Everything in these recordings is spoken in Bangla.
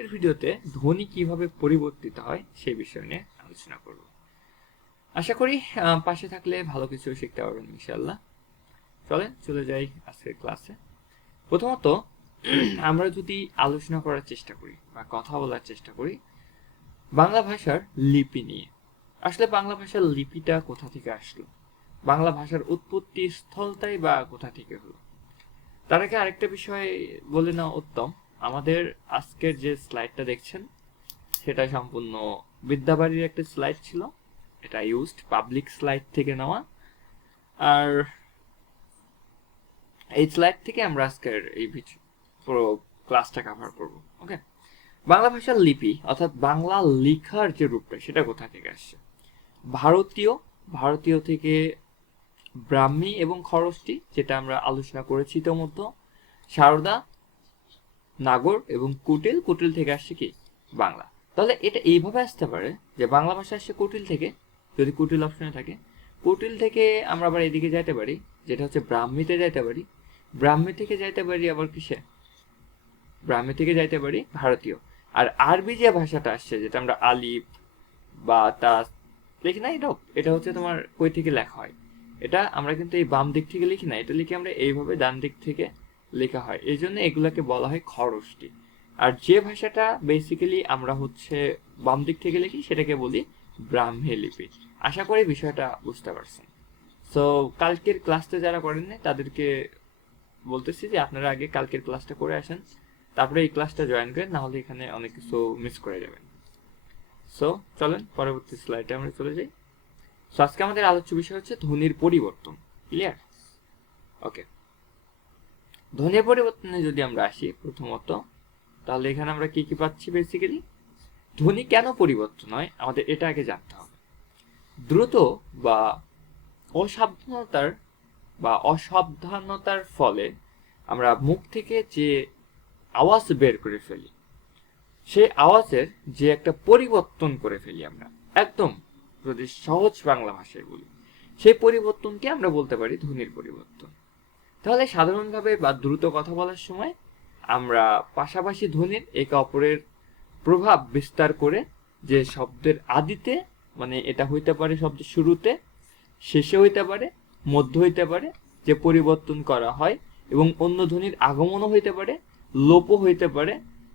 এর ভিডিওতে ধ্বনি কিভাবে পরিবর্তিত হয় সেই বিষয় নিয়ে আলোচনা করব। আশা করি পাশে থাকলে ভালো কিছু শিখতে পারবেন ইনশাআল্লাহ। চলেন চলে যাই আজকের ক্লাসে। প্রথমত আমরা যদি আলোচনা করার চেষ্টা করি বা কথা বলার চেষ্টা করি বাংলা ভাষার লিপি নিয়ে। আসলে বাংলা ভাষার লিপিটা কোথা থেকে আসলো, বাংলা ভাষার উৎপত্তি স্থলটাই বা কোথা থেকে হলো। তার আগে আরেকটা বিষয় বলে নেওয়া উত্তম, আমাদের আজকের যে স্লাইডটা দেখছেন সেটা সম্পূর্ণ বিদ্যাবাড়ির একটা স্লাইড ছিল, এটা ইউজড পাবলিক স্লাইড থেকে নেওয়া। আর এই স্লাইড থেকে আমরা আজকের এই পুরো ক্লাসটা কভার করব। ওকে, বাংলা ভাষার লিপি অর্থাৎ বাংলা লেখার যে রূপটা সেটা কোথা থেকে আসছে? ভারতীয় থেকে ব্রাহ্মী এবং খরচটি, যেটা আমরা আলোচনা করেছি ইতোমধ্যে, সারদা, নাগর এবং কুটিল থেকে আসছে কি বাংলা। তাহলে এটা এইভাবে আসতে পারে যে বাংলা ভাষা আসছে কুটিল থেকে, যদি কুটিল অপশনে থাকে। কুটিল থেকে আমরা আবার এদিকে যাইতে পারি, যেটা হচ্ছে ব্রাহ্মীতে যাইতে পারি। ব্রাহ্মী থেকে যাইতে পারি আবার কিসে? ব্রাহ্মী থেকে যাইতে পারি ভারতীয়। আর আরবি যে ভাষাটা আসছে, যেটা আমরা আলিফ বা তাস লিখি না, এটা হচ্ছে তোমার কই থেকে লেখা হয়। এটা আমরা কিন্তু এই বাম দিক থেকে লিখি না, এটা লিখি আমরা এইভাবে ডান দিক থেকে লেখা হয়, এই জন্য এগুলাকে বলা হয় খরচটি। আর যে ভাষাটা বেসিক্যালি আমরা হচ্ছে বাম দিক থেকে লিখি সেটাকে বলি ব্রাহ্মী লিপি। আশা করি বিষয়টা বুঝতে পারছেন। সো কালকের ক্লাসটা যারা করেননি তাদেরকে বলতেছি যে আপনারা আগে কালকের ক্লাসটা করে আসেন, তারপরে এই ক্লাসটা জয়েন করেন, নাহলে এখানে অনেক কিছু মিস করে যাবেন। সো চলেন পরবর্তী স্লাইডে আমরা চলে যাই। সো আজকে আমাদের আলোচ্য বিষয় হচ্ছে ধ্বনির পরিবর্তন। ক্লিয়ার? ওকে, ধ্বনির পরিবর্তনে যদি আমরা আসি প্রথমত, তাহলে এখানে আমরা কি কি পাচ্ছি? বেসিক্যালি ধ্বনি কেন পরিবর্তন হয় আমাদের এটা আগে জানতে হবে। দ্রুত বা অসাবধানতার ফলে আমরা মুখ থেকে যে আওয়াজ বের করে ফেলি, সেই আওয়াজের যে একটা পরিবর্তন করে ফেলি আমরা, একদম যদি সহজ বাংলা ভাষায় বলি, সেই পরিবর্তনকে আমরা বলতে পারি ধ্বনির পরিবর্তন। তাহলে সাধারণভাবে বা দ্রুত কথা বলার সময় আমরা পাশাপাশি ধ্বনির একে অপরের প্রভাব বিস্তার করে যে শব্দের আদিতে, মানে এটা হইতে পারে শব্দের শুরুতে, শেষে হইতে পারে, মধ্য হইতে পারে, যে পরিবর্তন করা হয়, এবং অন্য ধ্বনির আগমনও হইতে পারে, লোপও হইতে পারে।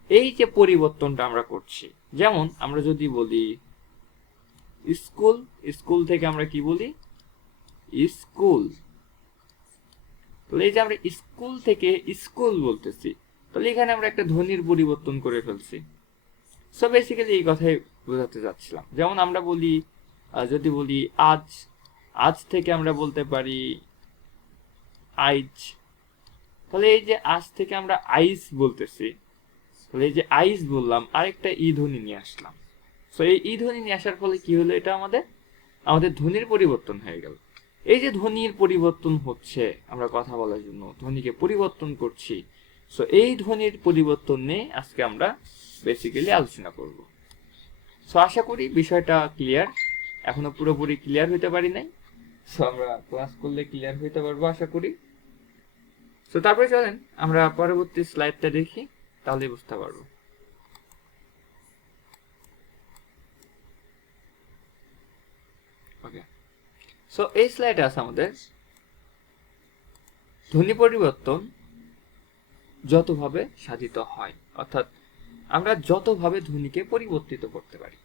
এই যে পরিবর্তনটা আমরা করছি, যেমন আমরা যদি বলি স্কুল, স্কুল থেকে আমরা কি বলি? স্কুল। তাহলে এই যে আমরা স্কুল থেকে স্কুল বলতেছি, তাহলে এখানে আমরা একটা ধ্বনির পরিবর্তন করে ফেলছি। সো বেসিক্যালি এই কথাই বোঝাতে যাচ্ছিলাম। যেমন আমরা বলি, যদি বলি আজ, আজ থেকে আমরা বলতে পারি আইজ। তাহলে এই যে আজ থেকে আমরা আইস বলতেছি, তাহলে এই যে আইস বললাম, আরেকটা ই ধ্বনি নিয়ে আসলাম। সো এই ই ধ্বনি নিয়ে আসার ফলে কি হলো? এটা আমাদের ধ্বনির পরিবর্তন হয়ে গেল। এই যে ধ্বনির পরিবর্তন হচ্ছে, আমরা কথা বলার জন্য ধ্বনিকে পরিবর্তন করছি। সো এই ধ্বনির পরিবর্তন নিয়ে আজকে আমরা বেসিক্যালি আলোচনা করব। সো আশা করি বিষয়টা ক্লিয়ার। এখনো পুরোপুরি ক্লিয়ার হইতে পারি নাই, সো আমরা ক্লাস করলে ক্লিয়ার হইতে পারবো আশা করি। সো তারপরে চলেন আমরা পরবর্তী স্লাইডটা দেখি, তাহলে বুঝতে পারবো। ওকে, সো এই স্লাইডে আছে আমাদের ধ্বনি পরিবর্তন যতভাবে সাধিত হয়, অর্থাৎ আমরা যতভাবে ধ্বনিকে পরিবর্তিত করতে পারি।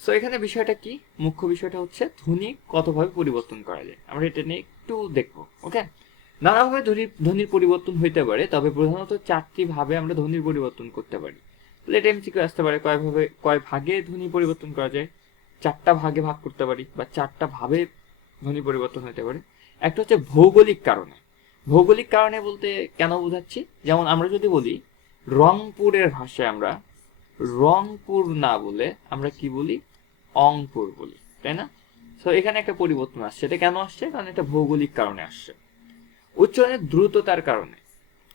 সো এখানে বিষয়টা কি? মুখ্য বিষয়টা হচ্ছে ধ্বনি কতভাবে পরিবর্তন করা যায়, আমরা এটা নিয়ে একটু দেখবো। ওকে, নানাভাবে ধ্বনির পরিবর্তন হইতে পারে, তবে প্রধানত 4টি ভাবে আমরা ধ্বনির পরিবর্তন করতে পারি। তাহলে এটা এমসিকিউ আসতে পারে, কয় ভাগে ধ্বনি পরিবর্তন করা যায়? 4টা ভাগে ভাগ করতে পারি, বা 4টা ভাবে ধ্বনি পরিবর্তন হতে পারে। একটা হচ্ছে ভৌগোলিক কারণে। ভৌগোলিক কারণে বলতে কেন বোঝাচ্ছি? যেমন আমরা যদি বলি রংপুরের ভাষায় আমরা রংপুর না বলে আমরা কি বলি? অংপুর বলি, তাই না? তো এখানে একটা পরিবর্তন আসছে। এটা কেন আসছে? কারণ এটা ভৌগোলিক কারণে আসছে। উচ্চারণের দ্রুততার কারণে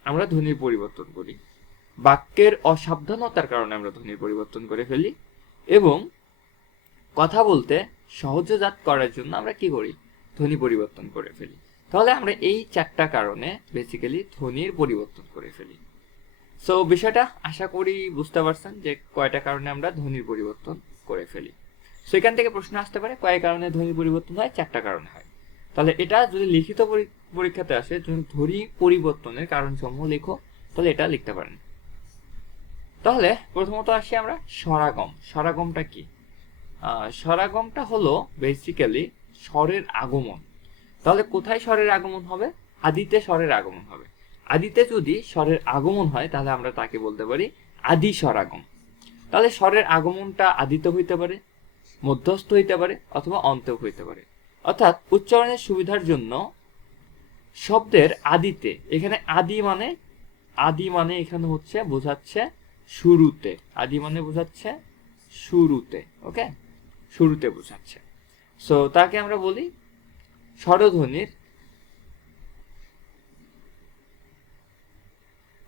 আমরা ধ্বনির পরিবর্তন করি, বাক্যের অসাবধানতার কারণে আমরা ধ্বনির পরিবর্তন করে ফেলি, এবং কথা বলতে সহজজাত করার জন্য আমরা কি করি? ধ্বনি পরিবর্তন করে ফেলি। তাহলে আমরা এই 4টা কারণে বেসিক্যালি ধ্বনির পরিবর্তন করে ফেলি। সো বিষয়টা আশা করি বুঝতে পারছেন যে কয়টা কারণে আমরা ধ্বনির পরিবর্তন করে ফেলি। সো এখান থেকে প্রশ্ন আসতে পারে কয় কারণে ধ্বনি পরিবর্তন হয়, 4টা কারণে হয়। তাহলে এটা যদি লিখিত পরীক্ষাতে আসে, যদি ধ্বনি পরিবর্তনের কারণ সমূহ লেখো, তাহলে এটা লিখতে পারেন। তাহলে প্রথমত আসি আমরা স্বরাগম। স্বরাগমটা কি? স্বরাগমটা হলো বেসিক্যালি স্বরের আগমন। তাহলে কোথায় স্বরের আগমন হবে? আদিতে স্বরের আগমন হবে। আদিতে যদি স্বরের আগমন হয় তাহলে আমরা তাকে বলতে পারি আদি স্বরাগম। তাহলে স্বরের আগমনটা আদিতে হইতে পারে, মধ্যস্থ হইতে পারে, অথবা অন্তেও হইতে পারে। অর্থাৎ উচ্চারণের সুবিধার জন্য শব্দের আদিতে, এখানে আদি মানে এখানে হচ্ছে বোঝাচ্ছে শুরুতে, আদি মানে বোঝাচ্ছে শুরুতে, ওকে, শুরুতে বোঝাচ্ছে। সো তাকে আমরা বলি স্বরধ্বনির,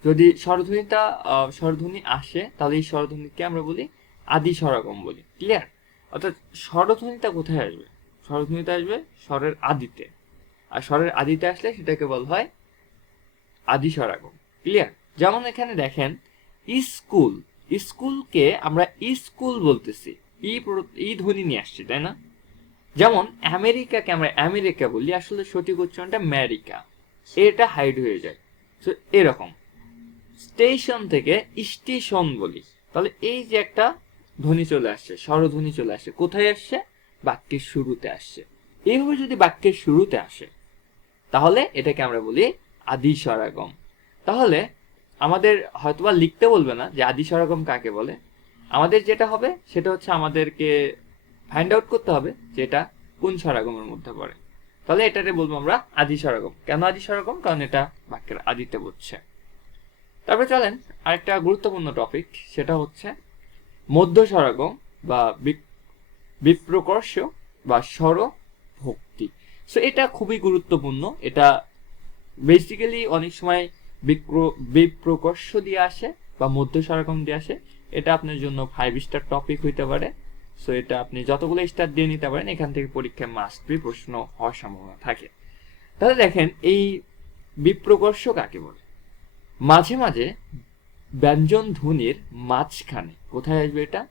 যদি স্বরধ্বনি আসে তাহলে এই স্বরধ্বনিকে আমরা বলি আদি স্বরাগম বলি। ক্লিয়ার? অর্থাৎ স্বরধ্বনিটা কোথায় আসবে? স্বরধ্বনিটা আসবে স্বরের আদিতে, আর স্বরের আদিতে আসলে সেটাকে বলা হয় আদি স্বরাগম। ক্লিয়ার? যেমন এখানে দেখেন স্কুল, স্কুলকে আমরা স্কুল বলতেছি, ই ধ্বনি নিয়ে আসছি, তাই না? যেমন আমেরিকাকে আমরা আমেরিকা বলি, আসলে সঠিক উচ্চারণটা আমেরিকা, এটা হাইড হয়ে যায়। তো এরকম স্টেশন থেকে স্টেশন বলি, তাহলে এই যে একটা ধ্বনি চলে আসছে, স্বরধ্বনি চলে আসছে, কোথায় আসছে? বাক্যের শুরুতে আসছে। এইভাবে যদি বাক্যের শুরুতে আসে তাহলে এটাকে আমরা বলি আদি স্বরাগম। তাহলে আমাদের হয়তোবা লিখতে বলবে না যে আদি স্বরাগম কাকে বলে, আমাদের যেটা হবে সেটা হচ্ছে আমাদেরকে ফাইন্ড আউট করতে হবে যে এটা কোন স্বরাগমের মধ্যে পড়ে। তাহলে এটাকে বলবো আমরা আদি স্বরাগম। কেন আদি স্বরাগম? কারণ এটা বাক্যের আদিতে বুঝছে। তারপরে চলেন আরেকটা গুরুত্বপূর্ণ টপিক, সেটা হচ্ছে মধ্য স্বরাগম বা বিপ্রকর্ষ বা স্বরভক্তি। সো এটা খুবই গুরুত্বপূর্ণ। এটা বেসিক্যালি অনেক সময় বিপ্রকর্ষ দিয়ে আসে বা মধ্য স্বরাগম দিয়ে আসে। এটা আপনার জন্য 5 স্টার টপিক হইতে পারে। সো এটা আপনি যতগুলো স্টার দিয়ে নিতে পারেন, এখান থেকে পরীক্ষায় মাস্ট বি প্রশ্ন হওয়ার সম্ভাবনা থাকে। তাহলে দেখেন এই বিপ্রকর্ষ কাকে বলে? মাঝে মাঝে ব্যঞ্জন ধ্বনির মাঝখানে, কোথায় আসবে এটা?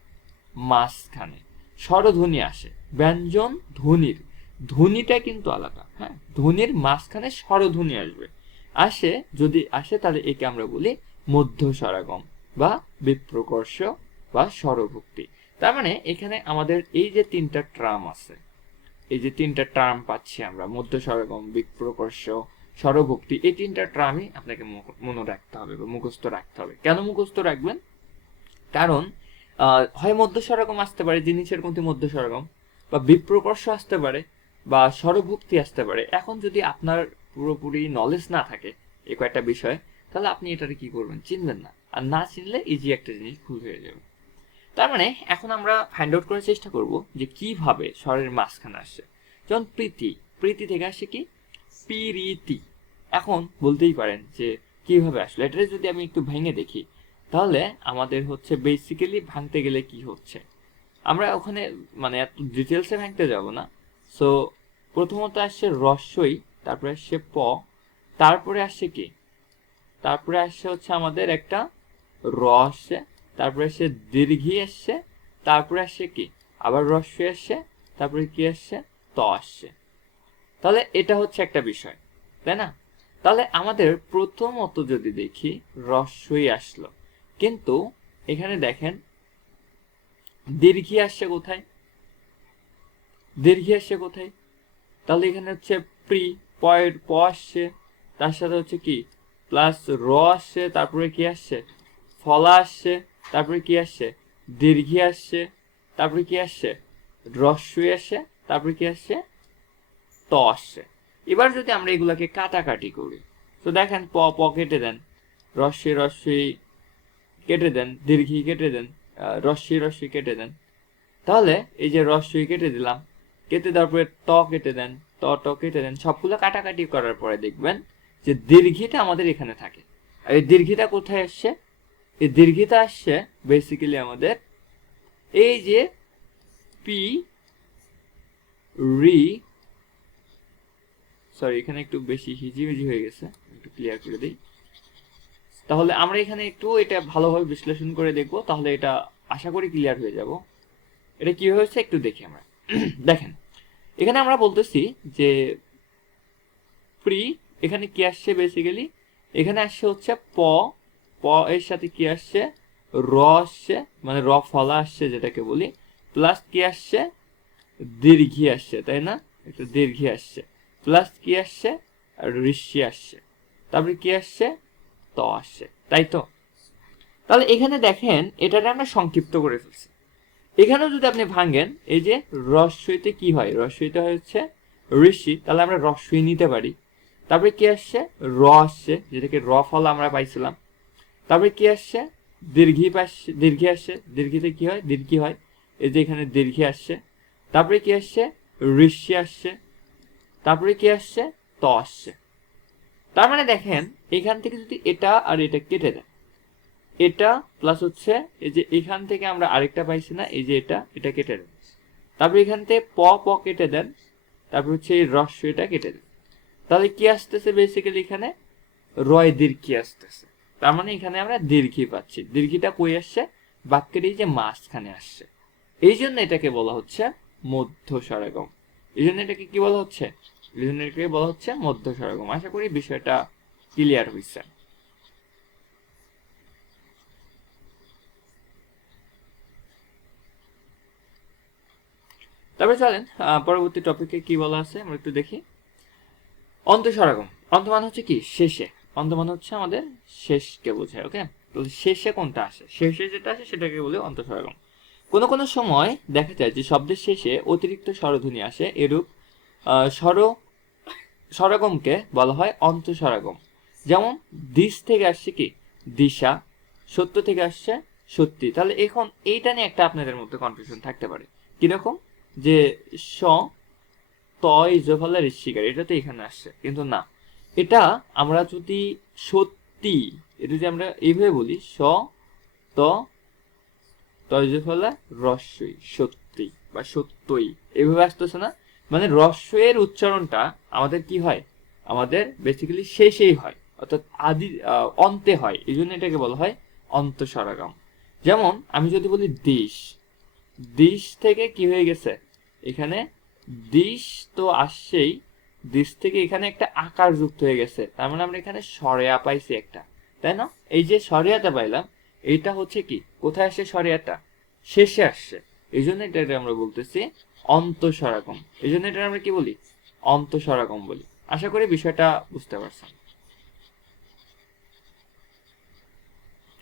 মাঝখানে স্বরধ্বনি আসে। ব্যঞ্জন ধ্বনির, ধ্বনিটা কিন্তু আলাদা, হ্যাঁ, ধ্বনির মাঝখানে স্বরধ্বনি আসে যদি আসে তাহলে একে আমরা বলি মধ্য স্বরাগম বা বিপ্রকর্ষ বা স্বরভক্তি। তার মানে এখানে আমাদের এই যে 3টা ট্রাম আছে, এই যে 3টা টার্ম পাচ্ছি আমরা, মধ্য স্বরাগম, বিপ্রকর্ষ, স্বরভক্তি, এই 3টা ট্রামই আপনাকে মনে রাখতে হবে বা মুখস্থ রাখতে হবে। কেন মুখস্থ রাখবেন? কারণ হয় মধ্য স্বরাগম আসতে পারে, জিনিসের মধ্যে মধ্য স্বরাগম, বা বিপ্রকর্ষ আসতে পারে, বা স্বরভক্তি আসতে পারে। এখন যদি আপনার পুরোপুরি নলেজ না থাকে এই কয়েকটা বিষয়, তাহলে আপনি এটাকে কি করবেন? চিনবেন না, আর না চিনলে ইজি একটা জিনিস ভুল হয়ে যাবে। তার মানে এখন আমরা ফাইন্ড আউট করার চেষ্টা করব যে কিভাবে স্বরের মাঝখানে আসছে। যেমন প্রীতি, প্রীতি থেকে আসছে কি? পিরিতি। এখন বলতেই পারেন যে কিভাবে আসলে, এটা যদি আমি একটু ভেঙে দেখি তাহলে আমাদের হচ্ছে বেসিক্যালি ভাঙতে গেলে কি হচ্ছে, আমরা ওখানে মানে এত ডিটেলসে ভাঙতে যাব না। সো প্রথমত আসছে রস্যই, তারপরে আসছে প, তারপরে আসছে কি? তারপরে আসছে হচ্ছে আমাদের একটা র আসছে, তারপরে আসছে দীর্ঘি আসছে, তারপরে আসছে কি? আবার রস্যই আসছে, তারপরে কি আসছে? ত আসছে। তাহলে এটা হচ্ছে একটা বিষয়, তাই না? তাহলে আমাদের প্রথমত যদি দেখি রস্যই আসলো, কিন্তু এখানে দেখেন দীর্ঘি আসছে কোথায়? দীর্ঘি আসছে কোথায়? তাহলে এখানে হচ্ছে প্রি, পয়ের প আসছে, তার সাথে হচ্ছে কি প্লাস র আসছে, তারপরে কি আসছে? ফলা আসছে, তারপরে কি আসছে? দীর্ঘি আসছে, তারপরে কি আসছে? রস্যই আসছে, তারপরে কি আসছে? ত আসছে। এবার যদি আমরা এগুলাকে কাটাকাটি করি, তো দেখেন প প কেটে দেন, রস্যই রস্যই কেটে দেন, দীর্ঘি কেটে দেন, রস্যই রস্যই কেটে দেন। তাহলে এই যে রস্যই কেটে দিলাম, কেটে দেওয়ার পরে ত কেটে দেন, ত ট কেটে দেন, সবগুলো কাটাকাটি করার পরে দেখবেন যে দীর্ঘিটা আমাদের এখানে থাকে। আর এই দীর্ঘিটা কোথায় আসছে? এই দীর্ঘিটা আসছে বেসিক্যালি আমাদের এই যে পি রি, সরি এখানে একটু বেশি হিজিবিজি হয়ে গেছে, একটু ক্লিয়ার করে দিই। তাহলে আমরা এখানে একটু এটা ভালোভাবে বিশ্লেষণ করে দেখব, তাহলে এটা আশা করি ক্লিয়ার হয়ে যাব। এটা কি হয়েছে একটু দেখি আমরা। দেখেন এখানে আমরা বলতেছি যে প্রি, এখানে কি আসছে বেসিক্যালি, এখানে আসছে হচ্ছে প, প এর সাথে কি আসছে র আসছে, মানে র ফলা আসছে যেটাকে বলি, প্লাস কি আসছে দীর্ঘি আসছে, তাই না, একটা দীর্ঘি আসছে, প্লাস কি আসছে ঋষি আসছে, তারপরে কি আসছে ত আসছে, তাই তো। তাহলে এখানে দেখেন এটাকে আমরা সংক্ষিপ্ত করে ফেলছি। এখানেও যদি আপনি ভাঙেন, এই যে রস্বইতে কি হয়, রস্বইতে হচ্ছে ঋষি, তাহলে আমরা রস্বই নিতে পারি। তারপরে কি আসছে র আসছে, যেটাকে র ফল আমরা পাইছিলাম। তারপরে কি আসছে দীর্ঘি পাচ্ছে, দীর্ঘি আসছে, দীর্ঘিতে কি হয় দীর্ঘি হয়, এই যে এখানে দীর্ঘি আসছে। তারপরে কি আসছে ঋষি আসছে, তারপরে কি আসছে ত আসছে। তার মানে দেখেন এখান থেকে যদি এটা আর এটা কেটে দেয়, এটা প্লাস হচ্ছে এই যে এখান থেকে আমরা আরেকটা পাইছি না, এই যে এটা, এটা কেটে দেন, তারপর এখান থেকে প প কেটে দেন, তারপর হচ্ছে এই রস্য এটা কেটে দেন, তাহলে কি আসতেছে বেসিক্যালি এখানে রয় দীর্ঘি আসতেছে। তার মানে এখানে আমরা দীর্ঘি পাচ্ছি, দীর্ঘিটা কই আসছে বাক্যের এই যে মাঝখানে আসছে, এই জন্য এটাকে বলা হচ্ছে মধ্য স্বরাগম। এই জন্য এটাকে কি বলা হচ্ছে, এই জন্য এটাকে বলা হচ্ছে মধ্য স্বরাগম। আশা করি বিষয়টা ক্লিয়ার হয়েছে। তারপরে চলেন পরবর্তী টপিকে কি বলা আছে আমরা একটু দেখি। অন্তঃস্বরাগম, অন্ত মানে হচ্ছে কি শেষে, অন্ত মানে হচ্ছে আমাদের শেষকে বোঝায়। ওকে, তাহলে শেষে কোনটা আসে, শেষে যেটা আসে সেটাকে বলে অন্তঃস্বরাগম। কোনো কোনো সময় দেখা যায় যে শব্দের শেষে অতিরিক্ত স্বরধ্বনি আসে, এরূপ স্বরাগমকে বলা হয় অন্তঃস্বরাগম। যেমন দিশ থেকে আসছে কি দিশা, সত্য থেকে আসছে সত্যি। তাহলে এখন এইটা নিয়ে একটা আপনাদের মধ্যে কনফিউশন থাকতে পারে, কিরকম যে স তয় ইজফলা ঋষিকার, এটা তো এখানে আসছে, কিন্তু না, এটা আমরা যদি সত্যি, এটা যদি আমরা এইভাবে বলি স ত তয় ইজফলা রস্যই, সত্যি বা সত্যই, এইভাবে আসতেছে না, মানে রস্যের উচ্চারণটা আমাদের কি হয়, আমাদের বেসিক্যালি শেষেই হয়, অর্থাৎ আদি অন্তে হয়, এই জন্য এটাকে বলা হয় অন্তঃস্বরাগম। যেমন আমি যদি বলি দিশ, দিশ থেকে কি হয়ে গেছে এখানে দিশ তো আসছেই, দিশ থেকে এখানে একটা আকার যুক্ত হয়ে গেছে, তার মানে আমরা এখানে সরেয়া পাইছি একটা, তাই না। এই যে সরেয়াটা পাইলাম, এইটা হচ্ছে কি কোথায় আসছে সরেয়াটা শেষে আসছে, এই জন্য এটা আমরা বলতেছি অন্তঃস্বরাগম। এই জন্য এটা আমরা কি বলি অন্তঃস্বরাগম বলি। আশা করি বিষয়টা বুঝতে পারছেন।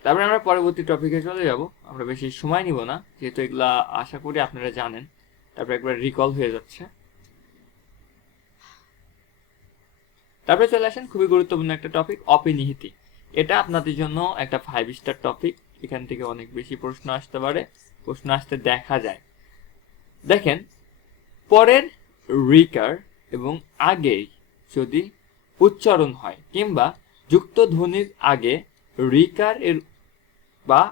তারপরে আমরা পরবর্তী টপিকে চলে যাব, আমরা বেশি সময় নিব না, যেহেতু এগুলা আশা করি আপনারা জানেন, তারপরে একবার রিকল হয়ে যাচ্ছে। তারপরে চলে আসেন খুবই গুরুত্বপূর্ণ একটা টপিক, অপিনিহিতি। এটা আপনাদের জন্য একটা 5 স্টার টপিক, এখান থেকে অনেক বেশি প্রশ্ন আসতে পারে, প্রশ্ন আসতে দেখা যায়। দেখেন পরের রিকার এবং আগে যদি উচ্চারণ হয়, কিংবা যুক্ত ধ্বনির আগে রিকার এর বা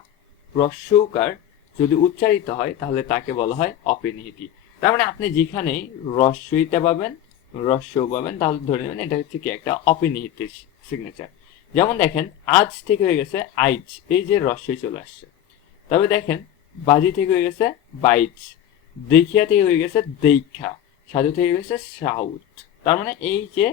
রস্যকার যদি উচ্চারিত হয়, তাহলে তাকে বলা হয় অপিনিহিতি। তার মানে আপনি যেখানেই রস্যইতে পাবেন রস্য পাবেন, তাহলে ধরে নেবেন এটা হচ্ছে কি একটা অপিনিহিতির সিগনেচার। যেমন দেখেন আজ থেকে হয়ে গেছে আইজ, এই যে রস্যই চলে আসছে। তবে দেখেন বাজি থেকে হয়ে গেছে বাইজ, দেখিয়া থেকে হয়ে গেছে দেখা, সাধু থেকে হয়ে গেছে সাউথ। তার মানে এই যে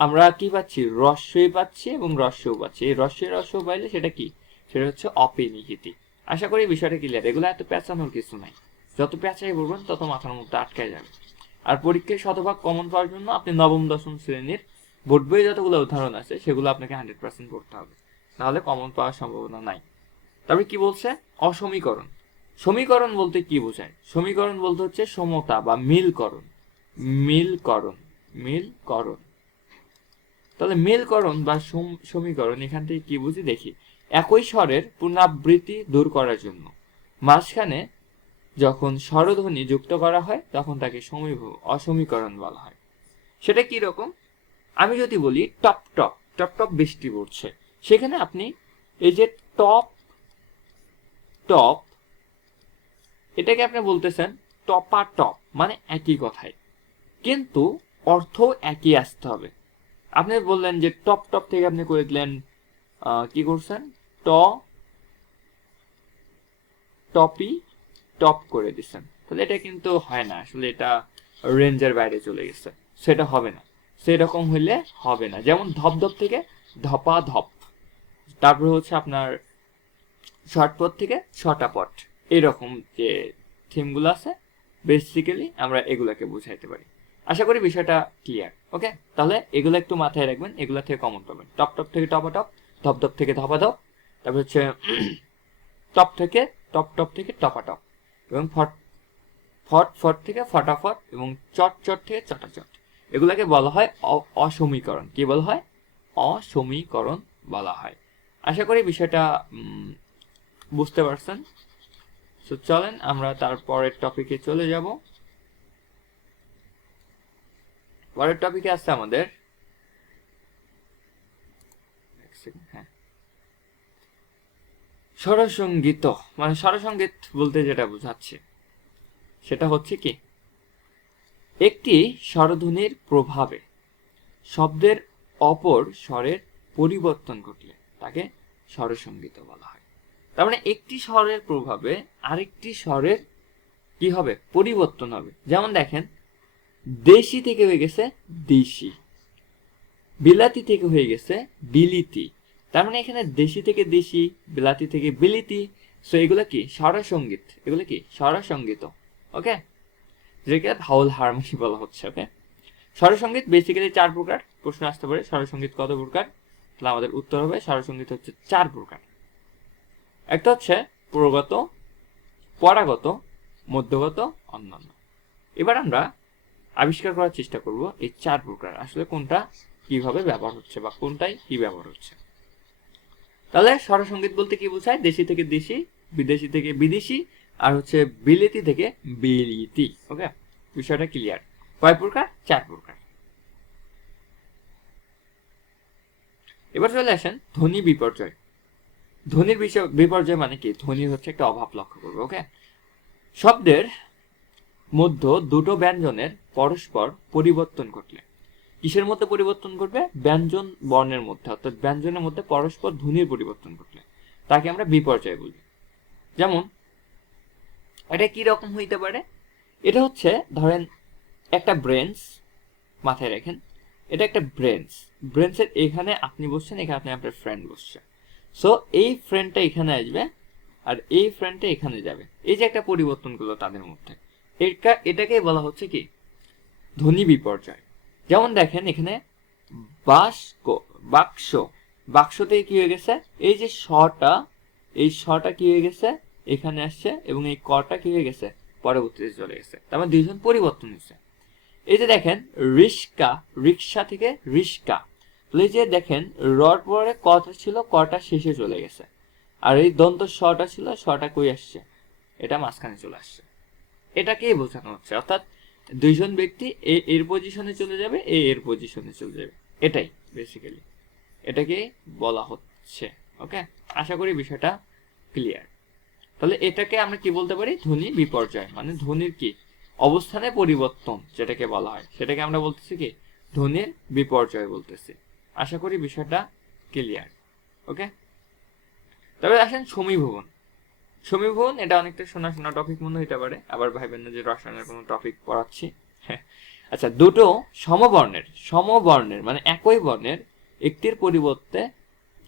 আমরা কি পাচ্ছি রস্যই পাচ্ছি এবং রস্যও পাচ্ছি, এই রস্যই রস্য পাইলে সেটা কি, সেটা হচ্ছে অপিনিহিতি। আশা করি বিষয়টা ক্লিয়ার। এগুলো এত পেঁচানোর কিছু নাই, যত পেঁচাই বলবেন তত মাথার মধ্যে আটকায় যাবে। আর পরীক্ষায় শতভাগ কমন পাওয়ার জন্য আপনি নবম দশম শ্রেণীর বোর্ড বইয়ে যতগুলো উদাহরণ আছে সেগুলো আপনাকে 100% পড়তে হবে, নাহলে কমন পাওয়ার সম্ভাবনা নাই। তবে কি বলছে অসমীকরণ, সমীকরণ বলতে কি বোঝায়, সমীকরণ বলতে হচ্ছে সমতা বা মিলকরণ, মিলকরণ, মিলকরণ। তাহলে মিলকরণ বা সমীকরণ এখান থেকে কি বুঝি দেখি, একই স্বরের পুনরাবৃত্তি দূর করার জন্য মাঝখানে যখন স্বরধ্বনি যুক্ত করা হয় তখন তাকে অসমীকরণ বলা হয়। সেটা কি রকম, আমি যদি বলি টপ টপ, টপ টপ বৃষ্টি পড়ছে, সেখানে আপনি এই যে টপ টপ, এটাকে আপনি বলতেছেন টপা টপ, মানে একই কথাই, কিন্তু অর্থ একই আসতে হবে। আপনি বললেন যে টপ টপ থেকে আপনি করে দিলেন কি করছেন, ট টপি টপ করে দিচ্ছেন, তাহলে এটা কিন্তু হয় না, আসলে এটা রেঞ্জের বাইরে চলে গেছে, সেটা হবে না, সেরকম হইলে হবে না। যেমন ধপধপ থেকে ধপা ধপ, তারপরে হচ্ছে আপনার শর্টপট থেকে ছটাপট, এরকম যে থিমগুলো আছে বেসিক্যালি আমরা এগুলাকে বুঝাইতে পারি। আশা করি বিষয়টা ক্লিয়ার। ওকে, তাহলে এগুলো একটু মাথায় রাখবেন, এগুলা থেকে কমন পাবেন। টপ টপ থেকে টপাটপ, ধপধপ থেকে ধপাধপ, তারপর হচ্ছে টপ থেকে টপ টপ থেকে টপাটপ, এবং ফট ফট ফট থেকে ফটাফট, এবং চট চট থেকে চটাচট। এগুলাকে বলা হয় অসমীকরণ। কি বলা হয়? অসমীকরণ বলা হয়। আশা করি বিষয়টা বুঝতে পারছেন। তো চলেন আমরা তারপরের টপিকে চলে যাব। পরের টপিকে আছে আমাদের স্বরসঙ্গীত। মানে স্বরসঙ্গীত বলতে যেটা বোঝাচ্ছে সেটা হচ্ছে কি, একটি স্বরধ্বনির প্রভাবে শব্দের অপর স্বরের পরিবর্তন ঘটলে তাকে স্বরসঙ্গীত বলা হয়। তার মানে একটি স্বরের প্রভাবে আরেকটি স্বরের কি হবে, পরিবর্তন হবে। যেমন দেখেন, দেশি থেকে হয়ে গেছে দেশি, বিলাতি থেকে হয়ে গেছে বিলিতি। তার মানে এখানে দেশি থেকে দেশি, বিলাতি থেকে বিলিতি। সো এগুলো কি স্বরসঙ্গীত, এগুলো কি স্বরসঙ্গীত। ওকে, যেটাকে ভাওয়াল হারমোনি বলা হচ্ছে। ওকে, স্বরসঙ্গীত বেসিক্যালি 4 প্রকার। প্রশ্ন আসতে পারে স্বরসঙ্গীত কত প্রকার, তাহলে আমাদের উত্তর হবে স্বরসঙ্গীত হচ্ছে 4 প্রকার। একটা হচ্ছে প্রগত, পরাগত, মধ্যগত, অন্যান্য। এবার আমরা আবিষ্কার করার চেষ্টা করব এই 4 প্রকার আসলে কোনটা কিভাবে ব্যবহার হচ্ছে বা কোনটাই কি ব্যবহার হচ্ছে। তাহলে স্বরসঙ্গীত বলতে কি বোঝায়? দেশি থেকে দেশি, বিদেশি থেকে বিদেশি, আর হচ্ছে বিলেতি থেকে বিলিতি। ওকে, বিষয়টা ক্লিয়ার। কয় প্রকার? 4 প্রকার। এবার চলে আসেন ধ্বনি বিপর্যয়। ধ্বনির বিপর্যয় মানে কি? ধ্বনির হচ্ছে একটা অভাব লক্ষ্য করবে। ওকে, শব্দের মধ্যে দুটো ব্যঞ্জনের পরস্পর পরিবর্তন ঘটলে, কিসের মধ্যে পরিবর্তন ঘটবে? ব্যঞ্জন বর্ণের মধ্যে, অর্থাৎ ব্যঞ্জনের মধ্যে পরস্পর ধ্বনির পরিবর্তন ঘটলে তাকে আমরা বিপর্যয় বলি। যেমন এটা কি রকম হইতে পারে? এটা হচ্ছে ধরেন একটা ব্রেঞ্চ, মাথায় রাখেন এটা একটা ব্রেঞ্চ, ব্রেঞ্চের এখানে আপনি বসছেন, এখানে আপনি আপনার ফ্রেন্ড বসছে। সো এই ফ্রেন্ডটা এখানে আসবে আর এই ফ্রেন্ডটা এখানে যাবে, এই যে একটা পরিবর্তন করলো তাদের মধ্যে, এটাকে বলা হচ্ছে কি ধ্বনি বিপর্যয়। যেমন দেখেন এখানে বাক্স, বাক্স থেকে কি হয়ে গেছে, এই যে শটা, এই শটা কি হয়ে গেছে এখানে আসছে, এবং এই কটা কি হয়ে গেছে পরবর্তীতে চলে গেছে। তার মানে দুইজন পরিবর্তন হয়েছে। এই যে দেখেন রিস্কা, রিক্সা থেকে রিস্কা, এই যে দেখেন রড পরে কটা ছিল, কটা শেষে চলে গেছে, আর এই দন্ত শটা ছিল, শটা কই আসছে, এটা মাঝখানে চলে আসছে। এটাকেই বোঝানো হচ্ছে, অর্থাৎ দুইজন ব্যক্তি এর পজিশনে চলে যাবে, এর পজিশনে চলে যাবে, এটাই বেসিক্যালি এটাকে বলা হচ্ছে। ওকে, আশা করি বিষয়টা ক্লিয়ার। তাহলে এটাকে আমরা কি বলতে পারি? ধ্বনি বিপর্যয়, মানে ধ্বনির কি অবস্থানে পরিবর্তন যেটাকে বলা হয় সেটাকে আমরা বলতেছি কি ধ্বনির বিপর্যয় বলতেছি। আশা করি বিষয়টা ক্লিয়ার। ওকে, তবে আসেন সমীভবন। সমীভবন এটা অনেকটা শোনা শোনা টপিক মনে হইতে পারে, আবার ভাইবেন না যে রসায়নের কোনো টপিক পড়াচ্ছি। আচ্ছা, দুটো সমবর্ণের মানে একই বর্ণের একটির পরিবর্তে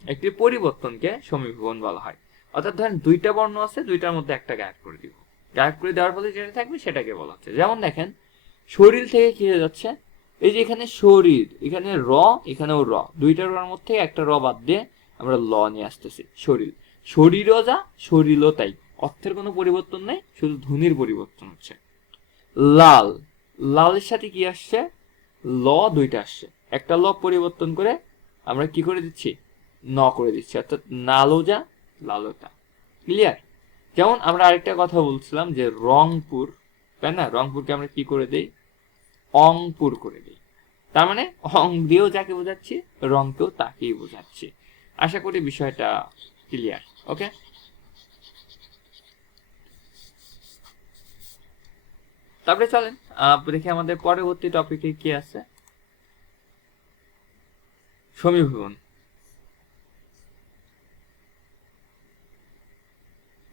একটির পরিবর্তনকে সমীভবন বলা হয়। অর্থাৎ ধরেন দুইটা বর্ণ আছে, দুইটার মধ্যে একটা গায়েব করে দিব, গায়েব করে দেওয়ার ফলে যেটা থাকবে সেটাকে বলা হচ্ছে। যেমন দেখেন শরীর থেকে কি হয়ে যাচ্ছে, এই যে এখানে শরীর, এখানে র, এখানেও র, দুইটা রর মধ্যে একটা র বাদ দিয়ে আমরা ল নিয়ে আসতেছি, শরীর। শরীরও যা শরীরও তাই, অর্থের কোনো পরিবর্তন নেই, শুধু ধ্বনির পরিবর্তন হচ্ছে। লাল, লালের সাথে কি আসছে, ল দুইটা আসছে, একটা ল পরিবর্তন করে আমরা কি করে দিচ্ছি, ন করে দিচ্ছি, অর্থাৎ নালো যা লালতা। ক্লিয়ার? যেমন আমরা আরেকটা কথা বলছিলাম যে রংপুর, তাই না, রংপুরকে আমরা কি করে দেই, অংপুর করে দিই। তার মানে অং দিয়েও যাকে বোঝাচ্ছি, রংকেও তাকেই বোঝাচ্ছি। আশা করি বিষয়টা ক্লিয়ার। ওকে, তারপরে চলেন দেখি আমাদের পরবর্তী টপিকে কি আছে। সমীভবন।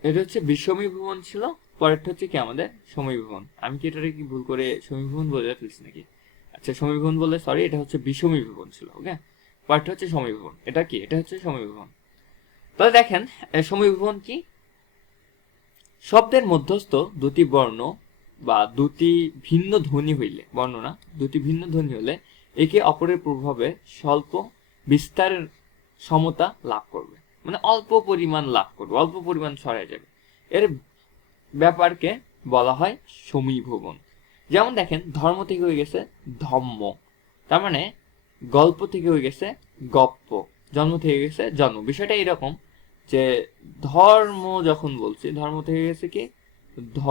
এটা হচ্ছে বিষমীভবন ছিল, পরেরটা হচ্ছে কি আমাদের সমীভবন। আমি কি এটাকে কি ভুল করে সমীভবন বলে ফেলছি নাকি? আচ্ছা সমীভবন বলে সরি, এটা হচ্ছে বিষমীভবন ছিল। ওকে, পরেরটা হচ্ছে সমীভবন। এটা কি? এটা হচ্ছে সমীভবন। তাহলে দেখেন সমীভবন কি? শব্দের মধ্যস্থ দুটি বর্ণ বা দুটি ভিন্ন ধ্বনি হইলে, বর্ণ না, দুটি ভিন্ন ধ্বনি হলে একে অপরের প্রভাবে স্বল্প বিস্তারের সমতা লাভ করবে, মানে অল্প পরিমাণ লাভ করবে, অল্প পরিমাণ ছড়ায় যাবে। এর ব্যাপারকে বলা হয় সমীভবন। যেমন দেখেন ধর্ম থেকে হয়ে গেছে ধম্ম, তার মানে গল্প থেকে হয়ে গেছে গপ্প, জন্ম থেকে গেছে জন্ম। বিষয়টা এরকম যে ধর্ম যখন বলছি, ধর্ম থেকে গেছে কি ধ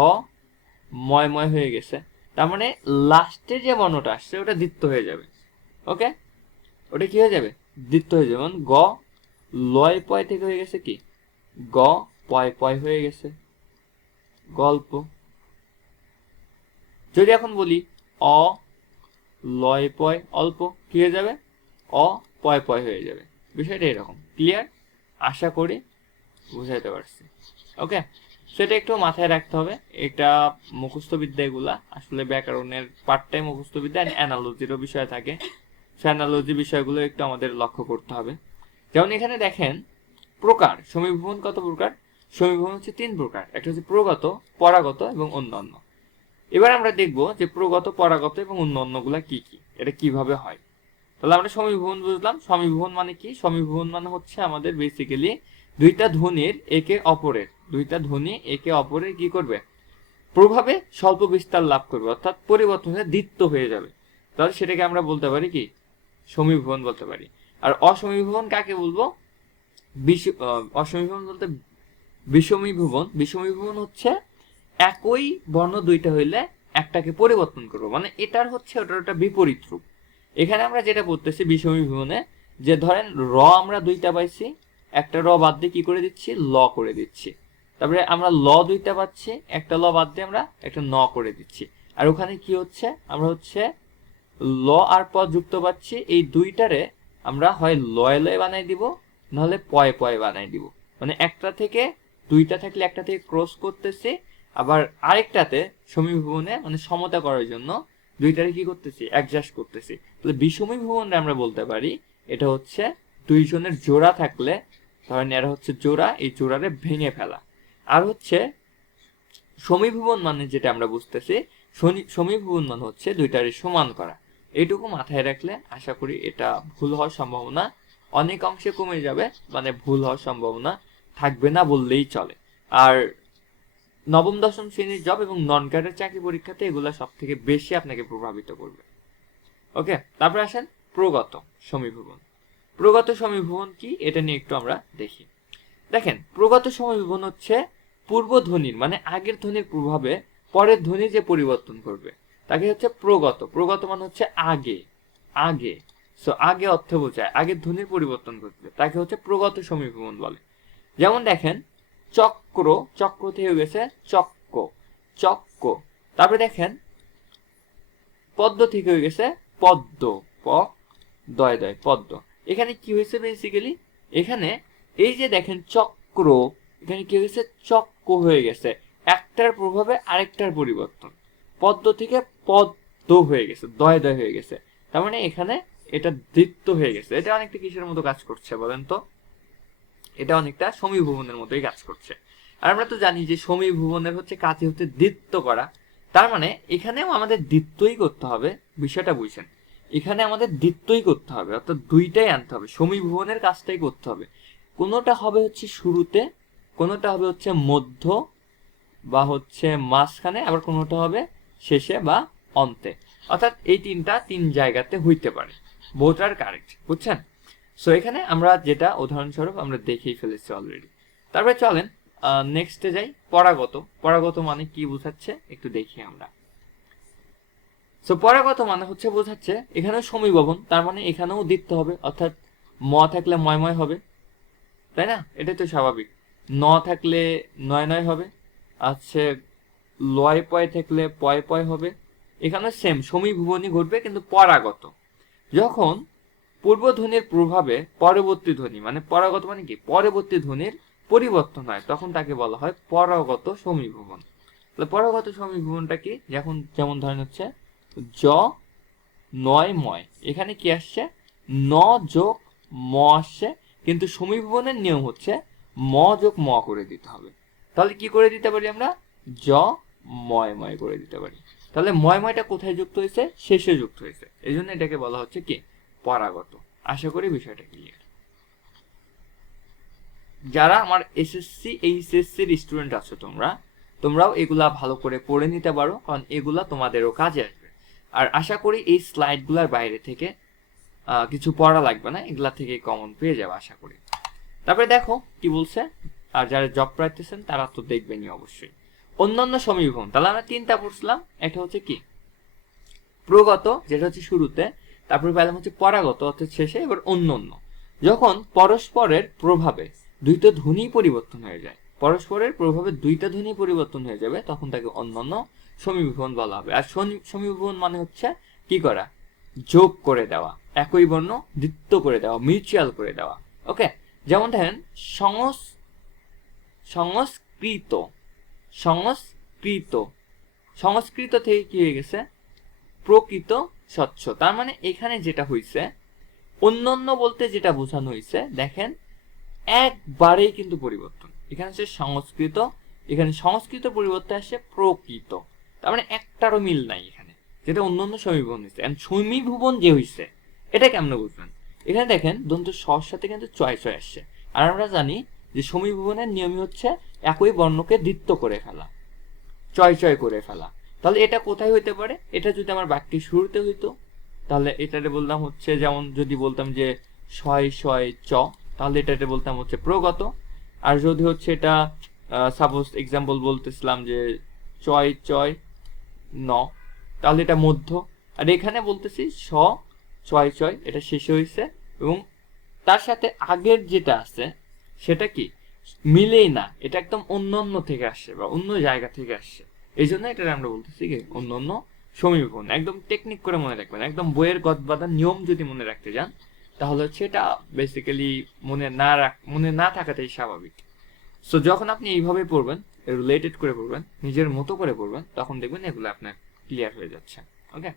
ময় ময় হয়ে গেছে, তার মানে লাস্টে যে বর্ণটা আসছে ওটা দ্বিত্ব হয়ে যাবে। ওকে, ওটা কি হয়ে যাবে? দ্বিত্ব হয়ে যাবে। যেমন গ লয় পয় থেকে হয়ে গেছে কি গ পয় পয় হয়ে গেছে গল্প। যদি এখন বলি অ লয় পয় অল্প, কি হয়ে যাবে? অ পয় পয় হয়ে যাবে। বিষয়টা এরকম। ক্লিয়ার? আশা করি বুঝাইতে পারছি। ওকে, সেটা একটু মাথায় রাখতে হবে। এটা মুখস্থ বিদ্যা, এগুলা আসলে ব্যাকরণের পার্টটাই মুখস্থ বিদ্যা, অ্যানালজিরও বিষয় থাকে। সে অ্যানালজি বিষয়গুলো একটু আমাদের লক্ষ্য করতে হবে। যেমন এখানে দেখেন প্রকার, সমীভবন কত প্রকার? সমীভবন হচ্ছে 3 প্রকার। একটা হচ্ছে প্রগত, পরাগত এবং অন্যান্য। এবার আমরা দেখব যে প্রগত, পরাগত এবং অন্যান্য গুলা কি কি, এটা কিভাবে হয়। তাহলে আমরা সমীভবন বুঝলাম। সমীভবন মানে কি? সমীভবন মানে হচ্ছে আমাদের বেসিক্যালি দুইটা ধ্বনির একে অপরের কি করবে? প্রভাবে স্বল্প বিস্তার লাভ করবে, অর্থাৎ পরিবর্তন হয়ে দ্বিত্ব হয়ে যাবে। তাহলে সেটাকে আমরা বলতে পারি কি? সমীভবন বলতে পারি। আর অসমীভবন কাকে বলবো? অসমীভবন বলতে বিষমীভবন। বিষমীভবন হচ্ছে একই বর্ণ দুইটা হইলে একটাকে পরিবর্তন করবো, মানে এটার হচ্ছে ওটার একটা বিপরীত রূপ। এখানে আমরা যেটা বলতেছি বিষমীভবনে, যে ধরেন র আমরা দুইটা পাইছি, একটা র বাদ দিয়ে কি করে দিচ্ছি? ল করে দিচ্ছি। তারপরে আমরা ল দুইটা পাচ্ছি, একটা ল বাদ দিয়ে আমরা একটা ন করে দিচ্ছি। আর ওখানে কি হচ্ছে? আমরা হচ্ছে ল আর প যুক্ত পাচ্ছি, এই দুইটারে আমরা হয় লয় লয় বানাই দিব, নাহলে পয় পয় বানাই দিব। মানে একটা থেকে দুইটা থাকলে একটা থেকে ক্রস করতেছি, আবার আরেকটাতে সমীভবনে মানে সমতা করার জন্য দুইটারে কি করতেছি? অ্যাডজাস্ট করতেছি। তাহলে বিষমীভবনে আমরা বলতে পারি এটা হচ্ছে দুইজনের জোড়া থাকলে, ধরেন এরা হচ্ছে জোড়া, এই জোড়ারে ভেঙে ফেলা। আর হচ্ছে সমীভবন মানে যেটা আমরা বুঝতেছি, সমীভবন মানে হচ্ছে দুইটারে সমান করা। এইটুকু মাথায় রাখলে আশা করি এটা ভুল হওয়ার সম্ভাবনা অনেক অংশে কমে যাবে, মানে ভুল হওয়ার সম্ভাবনা থাকবে না বললেই চলে। আর নবম দশম শ্রেণীর জব এবং নন ক্যাডার চাকরি পরীক্ষাতে এগুলা সব থেকে বেশি আপনাকে প্রভাবিত করবে। ওকে, তারপরে আসেন প্রগত সমীভবন। প্রগত সমীভবন কি, এটা নিয়ে একটু আমরা দেখি। দেখেন প্রগত সমীভবন হচ্ছে পূর্ব ধ্বনির মানে আগের ধ্বনির প্রভাবে পরের ধ্বনি যে পরিবর্তন করবে তাকে হচ্ছে প্রগত। প্রগত মানে হচ্ছে আগে, আগে সো আগে অর্থ বোঝায় আগের ধ্বনির পরিবর্তন করবে, তাকে হচ্ছে প্রগত সমীভবন বলে। যেমন দেখেন চক্র, চক্র থেকে গেছে চক্ক, চক্ক। তারপরে দেখেন পদ্ম থেকে হয়ে গেছে পদ্ম, প দয় দয় পদ্ম। এখানে কি হয়েছে বেসিক্যালি? এখানে এই যে দেখেন চক্র, এখানে কি হয়েছে? চক্ক হয়ে গেছে, একটার প্রভাবে আরেকটার পরিবর্তন। পদ্ম থেকে পদ্ম হয়ে গেছে, দয় দয় হয়ে গেছে। তার মানে এখানে এটা দ্বিত্ব হয়ে গেছে। এটা অনেকটা কিসের মতো কাজ করছে বলেন তো? এটা অনেকটা সমীভবনের মতোই কাজ করছে। আর আমরা তো জানি যে সমীভবনের হচ্ছে কাজই হচ্ছে দ্বিত্ব করা। তার মানে এখানেও আমাদের দ্বিত্বই করতে হবে। বিষয়টা বুঝছেন? এখানে আমাদের দ্বিত্বই করতে হবে, অর্থাৎ দুইটাই আনতে হবে, সমীভবনের কাজটাই করতে হবে। কোনোটা হবে হচ্ছে শুরুতে, কোনোটা হবে হচ্ছে মধ্য বা হচ্ছে মাঝখানে, আবার কোনোটা হবে শেষে বা অন্তে। অর্থাৎ এই তিন জায়গাতে হইতে পারে। বোথ আর কারেক্ট, বুঝছেন? সো এখানে আমরা যেটা উদাহরণস্বরূপ আমরা দেখেই ফেলেছি অলরেডি। তারপরে চলেন নেক্সটে যাই। পরাগত। পরাগত মানে কি বোঝাচ্ছে একটু দেখি আমরা। সো পরাগত মানে হচ্ছে বোঝাচ্ছে এখানেও সমীভবন, তার মানে এখানেও দ্বিত্ব হবে, অর্থাৎ ম থাকলে ময় হবে, তাই না? এটাই তো স্বাভাবিক। ন থাকলে নয় নয় হবে, আছে লয় পয় থাকলে পয় পয় হবে। এখানে সেম সমীভবনই ঘটবে, কিন্তু পরাগত যখন পূর্ব ধ্বনির প্রভাবে পরবর্তী ধ্বনি, মানে পরাগত মানে কি পরবর্তী ধ্বনির পরিবর্তন হয় তখন তাকে বলা হয় পরাগত সমীভবন। তাহলে পরাগত সমীভবনটা কি, যেমন ধরেন হচ্ছে জ নয় ময়, এখানে কি আসছে ন যোগ ম আসছে, কিন্তু সমীভবনের নিয়ম হচ্ছে ম যোগ ম করে দিতে হবে। তাহলে কি করে দিতে পারি আমরা, জ ময় ময় করে দিতে পারি। তাহলে ময় ময়টা কোথায় যুক্ত হয়েছে, শেষে যুক্ত হয়েছে, এই জন্য এটাকে বলা হচ্ছে কি পরাগত। আশা করি বিষয়টা ক্লিয়ার। যারা আমার এসএসসি এইচএসসির স্টুডেন্ট আছো তোমরাও এগুলা ভালো করে পড়ে নিতে পারো, কারণ এগুলা তোমাদেরও কাজে আসবে। আর আশা করি এই স্লাইডগুলোর বাইরে থেকে কিছু পড়া লাগবে না, এগুলা থেকে কমন পেয়ে যাবে আশা করি। তারপরে দেখো কি বলছে, আর যারা জব পাইতেছেন তারা তো দেখবেনই অবশ্যই। অন্যান্য সমীভবন, তাহলে আমরা তিনটা পড়ছিলাম, একটা হচ্ছে কি প্রগত যেটা হচ্ছে শুরুতে, তারপরে পেলাম হচ্ছে পরাগত অর্থাৎ শেষে, এবার অন্যান্য। যখন পরস্পরের প্রভাবে দুইটা ধ্বনি পরিবর্তন হয়ে যায়, পরস্পরের প্রভাবে দুইটা ধ্বনি পরিবর্তন হয়ে যাবে, তখন তাকে অন্যান্য সমীভবন বলা হবে। আর সমীভবন মানে হচ্ছে কি করা, যোগ করে দেওয়া, একই বর্ণ দ্বিত্ব করে দেওয়া, মিউচুয়াল করে দেওয়া। ওকে, যেমন দেখেন সংস্কৃত, সংস্কৃত, সংস্কৃত থেকে কি হয়ে গেছে প্রকৃত স্বচ্ছ। তার মানে এখানে যেটা হয়েছে, অন্যান্য বলতে যেটা বোঝানো হয়েছে, দেখেন একবারেই কিন্তু পরিবর্তন। এখানে হচ্ছে সংস্কৃত, এখানে সংস্কৃত পরিবর্তে আসছে প্রকৃত, তার মানে একটারও মিল নাই এখানে, যেটা অন্যান্য সমীভবন হয়েছে। সমীভবন যে হয়েছে এটা কেমন বুঝবেন, এখানে দেখেন দন্ত সর সাথে কিন্তু চয় চয় আসছে। আর আমরা জানি যে সমীভবনের নিয়মই হচ্ছে একই বর্ণকে দ্বিত্ব করে ফেলা, চয় চয় করে ফেলা। তাহলে এটা কোথায় হইতে পারে, এটা যদি আমার বাক্যের শুরুতে হইতো তাহলে এটাতে বলতাম হচ্ছে, যেমন যদি বলতাম যে শয় শয় চ, তাহলে এটাতে বলতাম হচ্ছে প্রগত। আর যদি হচ্ছে এটা সাপোজ এক্সাম্পল বলতেছিলাম যে চয় চয় ন, তাহলে এটা মধ্য। আর এখানে বলতেছি স চয় চয়, এটা শেষে হয়েছে, এবং তার সাথে আগের যেটা আছে সেটা কি মিলেই না, এটা একদম অন্য থেকে আসছে বা অন্য জায়গা থেকে আসছে, এই জন্য এটা আমরা বলতেছি কি অন্য সমীভবন। একদম টেকনিক করে মনে রাখবেন, একদম বইয়ের গদবাঁধা নিয়ম যদি মনে রাখতে যান তাহলে হচ্ছে এটা বেসিক্যালি মনে না থাকাটাই স্বাভাবিক। সো যখন আপনি এইভাবে পড়বেন, রিলেটেড করে পড়বেন, নিজের মতো করে পড়বেন, তখন দেখবেন এগুলো আপনার ক্লিয়ার হয়ে যাচ্ছে। ওকে,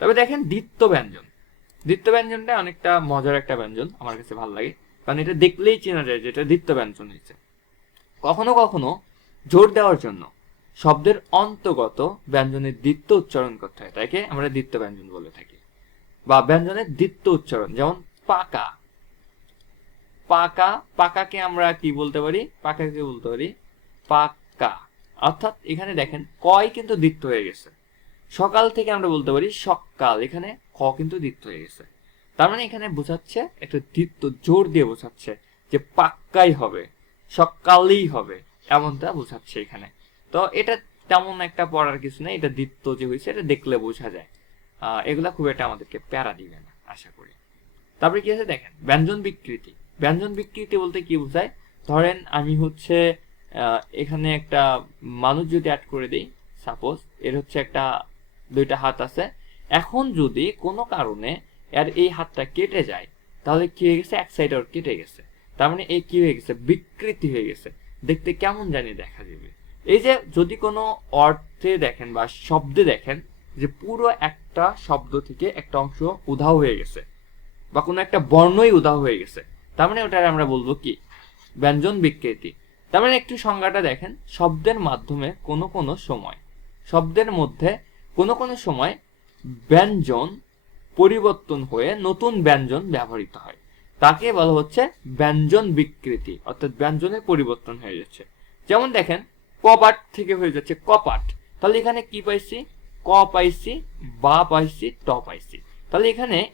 তবে দেখেন দ্বিত্ব ব্যঞ্জন, দ্বিত্ব ব্যঞ্জনটা অনেকটা মজার একটা ব্যঞ্জন, আমার কাছে ভালো লাগে, কারণ এটা দেখলেই চেনা যায় যে এটা দ্বিত্ব ব্যঞ্জন হয়েছে। কখনো কখনো জোর দেওয়ার জন্য শব্দের অন্তর্গত ব্যঞ্জনের দ্বিত্ব উচ্চারণ করতে হয়, তাকে আমরা দ্বিত্ব ব্যঞ্জন বলে থাকি। বা ব্যঞ্জনের দ্বিত্ব উচ্চারণ, যেমন পাকা, পাকা, পাকাকে আমরা কি বলতে পারি, পাকাকে বলতে পারি পাকা। অর্থাৎ এখানে দেখেন কয় কিন্তু দ্বিত্ব হয়ে গেছে। সকাল থেকে আমরা বলতে পারি সকাল, এখানে ক কিন্তু দ্বিত্ব হয়ে গেছে। তার মানে এখানে বোঝাচ্ছে একটা দ্বিত্ব জোর দিয়ে বোঝাচ্ছে যে পাক্কাই হবে, সকালেই হবে, এমনটা বোঝাচ্ছে এখানে। তো এটা তেমন একটা পড়ার কিছু নেই, এটা দ্বিত্ব যে হয়েছে এটা দেখলে বোঝা যায়। এগুলা খুব একটা আমাদেরকে প্যারা দিবে না আশা করি। তারপরে কি আছে দেখেন ব্যঞ্জন বিকৃতি। ব্যঞ্জন বিকৃতি বলতে কি বোঝায়, ধরেন আমি হচ্ছে এখানে একটা মানুষ যদি অ্যাড করে দিই, সাপোজ এর হচ্ছে একটা দুইটা হাত আছে, এখন যদি কোনো কারণে এর এই হাতটা কেটে যায় তাহলে কি হয়ে গেছে, এক সাইড ওর কেটে গেছে, তার মানে এই কি হয়ে গেছে বিকৃতি হয়ে গেছে, দেখতে কেমন জানি দেখা যাবে। এই যে যদি কোনো অর্থে দেখেন বা শব্দে দেখেন যে পুরো একটা শব্দ থেকে একটা অংশ উধাও হয়ে গেছে বা কোনো একটা বর্ণই উধাও হয়ে গেছে, তার মানে ওটা আমরা বলবো কি ব্যঞ্জন বিকৃতি। তার মানে একটু সংজ্ঞাটা দেখেন, শব্দের মাধ্যমে কোনো সময়, শব্দের মধ্যে কোনো সময় ব্যঞ্জন পরিবর্তন হয়ে নতুন ব্যঞ্জন ব্যবহৃত হয়, তাকে বলা হচ্ছে ব্যঞ্জন বিকৃতি, অর্থাৎ ব্যঞ্জনের পরিবর্তন হয়ে যাচ্ছে। যেমন দেখেন কপাট থেকে হয়ে যাচ্ছে কপাট, তাহলে এখানে কি পাইছি, ক পাইছি, বা পাইছি, ট পাইছি। তাহলে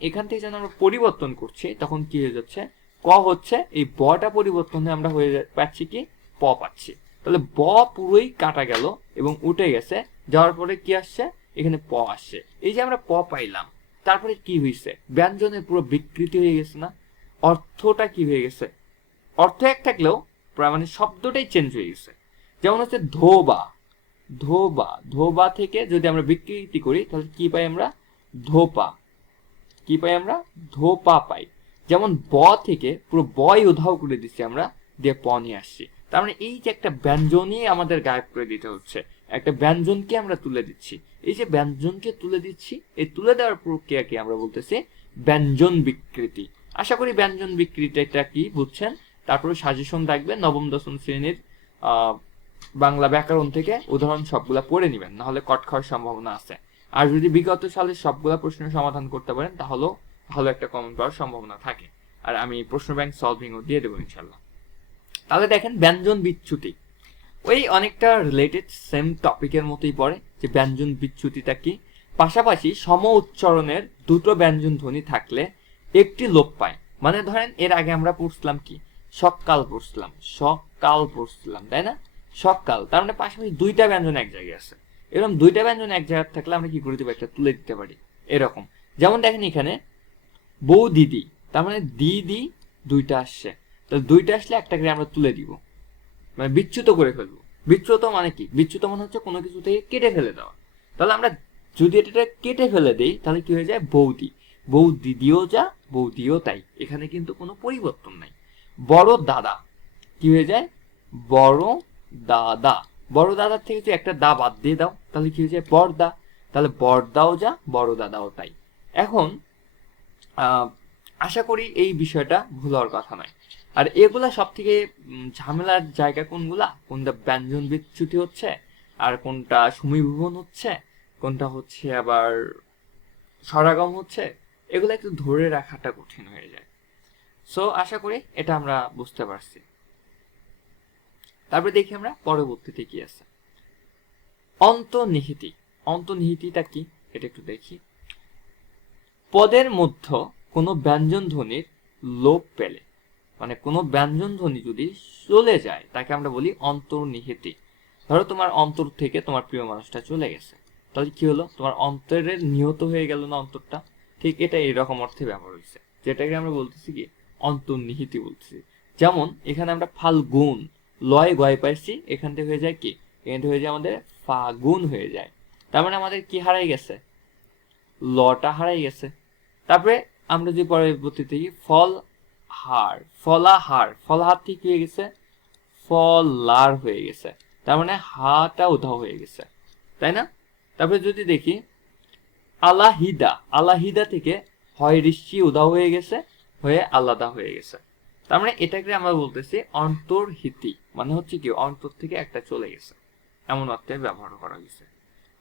এখান থেকে যখন আমরা পরিবর্তন করছি তখন কি হয়ে যাচ্ছে, ক হচ্ছে এই বটা পরিবর্তন হয়ে আমরা হয়ে পাচ্ছি কি প পাচ্ছি। তাহলে ব পুরোই কাটা গেল এবং উঠে গেছে, যাওয়ার পরে কি আসছে এখানে প আসছে। এই যে আমরা প পাইলাম, তারপরে কি হয়েছে, ব্যঞ্জনের পুরো বিকৃতি হয়ে গেছে না, অর্থটা কি হয়ে গেছে, অর্থ এক থাকলেও মানে শব্দটাই চেঞ্জ হয়ে গেছে। যেমন হচ্ছে ধোবা, ধোবা, ধোবা থেকে যদি আমরা বিকৃতি করি তাহলে কি পাই আমরা, ধোপা, কি পাই আমরা, ধোপা পাই। যেমন ব থেকে পুরো বই উধাও করে দিচ্ছি আমরা, দিয়ে প নিয়ে আসছি। তার মানে এই যে একটা ব্যঞ্জনই আমাদের গায়েব করে দিতে হচ্ছে, একটা ব্যঞ্জনকে আমরা তুলে দিচ্ছি। এই যে ব্যঞ্জনকে তুলে দিচ্ছি, এই তুলে দেওয়ার প্রক্রিয়াকে আমরা বলতেছি ব্যঞ্জন বিকৃতি। আশা করি ব্যঞ্জন বিকৃতিটা কি বুঝছেন। তারপরে সাজেশন থাকবে নবম দশম শ্রেণীর বাংলা ব্যাকরণ থেকে উদাহরণ সবগুলা পড়ে নেবেন, নাহলে কট খাওয়ার সম্ভাবনা আছে। আর যদি বিগত সালের সবগুলা প্রশ্নের সমাধান করতে পারেন তাহলেও ভালো একটা কমেন্ট পাওয়ার সম্ভাবনা থাকে। আর আমি প্রশ্ন ব্যাংক সলভিংও দিয়ে দেবো ইনশাল্লাহ। তাহলে দেখেন ব্যঞ্জন বিচ্যুতি ওই অনেকটা রিলেটেড সেম টপিকের মতোই পড়ে, যে ব্যঞ্জন বিচ্যুতিটা কি। পাশাপাশি সম উচ্চারণের দুটো ব্যঞ্জন ধ্বনি থাকলে একটি লোপ পায়। মানে ধরেন এর আগে আমরা পড়ছিলাম কি, সকাল পড়ছিলাম, সকাল পড়ছিলাম, তাই না? সকাল, তার মানে পাশাপাশি দুইটা ব্যঞ্জন এক জায়গায় আছে। এরকম দুইটা ব্যঞ্জন এক জায়গায় থাকলে আমরা কি করে দেবো, একটা তুলে দিতে পারি এরকম। যেমন দেখেন এখানে বউ দিদি, তার মানে দিদি দুইটা আসছে, তাহলে দুইটা আসলে একটাকে আমরা তুলে দিব, মানে বিচ্যুত করে ফেলবো। বিচ্যুত মানে কি, বিচ্যুত মানে হচ্ছে কোনো কিছু থেকে কেটে ফেলে দেওয়া। তাহলে আমরা যদি এটা কেটে ফেলে দেই তাহলে কি হয়ে যায়, বৌদি, বউ দিদিও যা বৌদিও তাই, এখানে কিন্তু কোনো পরিবর্তন নাই। বড় দাদা কি হয়ে যায়, বড় দাদা, বড় দাদার থেকে যদি একটা দা বাদ দিয়ে দাও তাহলে কি হয়ে যায়, বড়দা, তাহলে বড়দাও যা বড় দাদাও তাই। এখন আশা করি এই বিষয়টা ভুল হওয়ার কথা নয়। আর এগুলা সব থেকে ঝামেলার জায়গা কোনগুলা, কোনটা ব্যঞ্জন বিচ্যুতি হচ্ছে, আর কোনটা সমীভুবন হচ্ছে, কোনটা হচ্ছে আবার স্বরাগম হচ্ছে, এগুলো একটু ধরে রাখাটা কঠিন হয়ে যায়। সো আশা করি এটা আমরা বুঝতে পারছি। তারপরে দেখি আমরা পরবর্তীতে কি আছে, অন্তর্নিহিতি। অন্তর্নিহিতিটা কি এটা একটু দেখি। পদের মধ্যে কোনো ব্যঞ্জন ধ্বনির লোপ পেলে, মানে কোনো ব্যঞ্জন ধ্বনি যদি চলে যায় তাকে আমরা বলি অন্তর্নিহিতি। ধরো তোমার অন্তর থেকে তোমার প্রিয় মানুষটা চলে গেছে, তাহলে কি হলো, তোমার অন্তরের নিহত হয়ে গেল না অন্তরটা। ঠিক এটা এরকম অর্থে ব্যবহার হয়েছে, যেটাকে আমরা বলতেছি কি অন্তর্নিহিতি বলতেছি। যেমন এখানে আমরা ফাল্গুন লয় গয় পাইছি, এখান থেকে হয়ে যায় কি, এখান থেকে হয়ে যায় আমাদের ফাগুন হয়ে যায়। তার মানে আমাদের কি হারাই গেছে, লটা হারাই গেছে। তারপরে আমরা যদি পরবর্তীতে ফল হার, ফলাহার, ফলাহার ঠিক হয়ে গেছে ফলার হয়ে গেছে, তার মানে হাটা উধাও হয়ে গেছে, তাই না? তারপরে যদি দেখি আলাহিদা, আলাহিদা থেকে হয় ঋষি উধাও হয়ে গেছে, হয়ে আলাদা হয়ে গেছে। তার মানে এটাকে আমরা বলতেছি অন্তর্হিতি, মানে হচ্ছে কি অন্তর থেকে একটা চলে গেছে, এমন অর্থে ব্যবহার করা গেছে।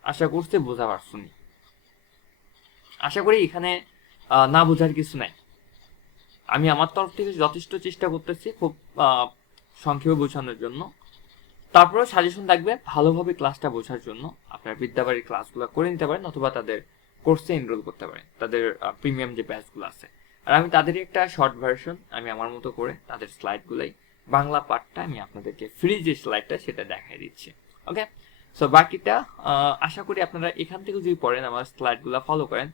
আশা করছি বোঝা পারছুনি। আশা করি এখানে না বোঝার কিছু নাই। আমি আমার তরফ থেকে যথেষ্ট চেষ্টা করতেছি খুব সংক্ষেপে বোঝানোর জন্য। তারপরে সাজেশন থাকবে ভালোভাবে ক্লাসটা বোঝার জন্য আপনার বিদ্যাবাড়ির ক্লাসগুলো করে নিতে পারেন, অথবা তাদের কোর্সে এনরোল করতে পারেন, তাদের প্রিমিয়াম যে ব্যাচগুলো আছে। আর আমি তাদেরই একটা শর্ট ভার্সন আমি আমার মতো করে তাদের স্লাইডগুলাই বাংলা পার্টটা আমি আপনাদেরকে ফ্রি যে স্লাইডটা সেটা দেখাই দিচ্ছি। ওকে, সো বাকিটা আশা করি আপনারা এখান থেকে যদি পড়েন, আমার স্লাইডগুলো ফলো করেন,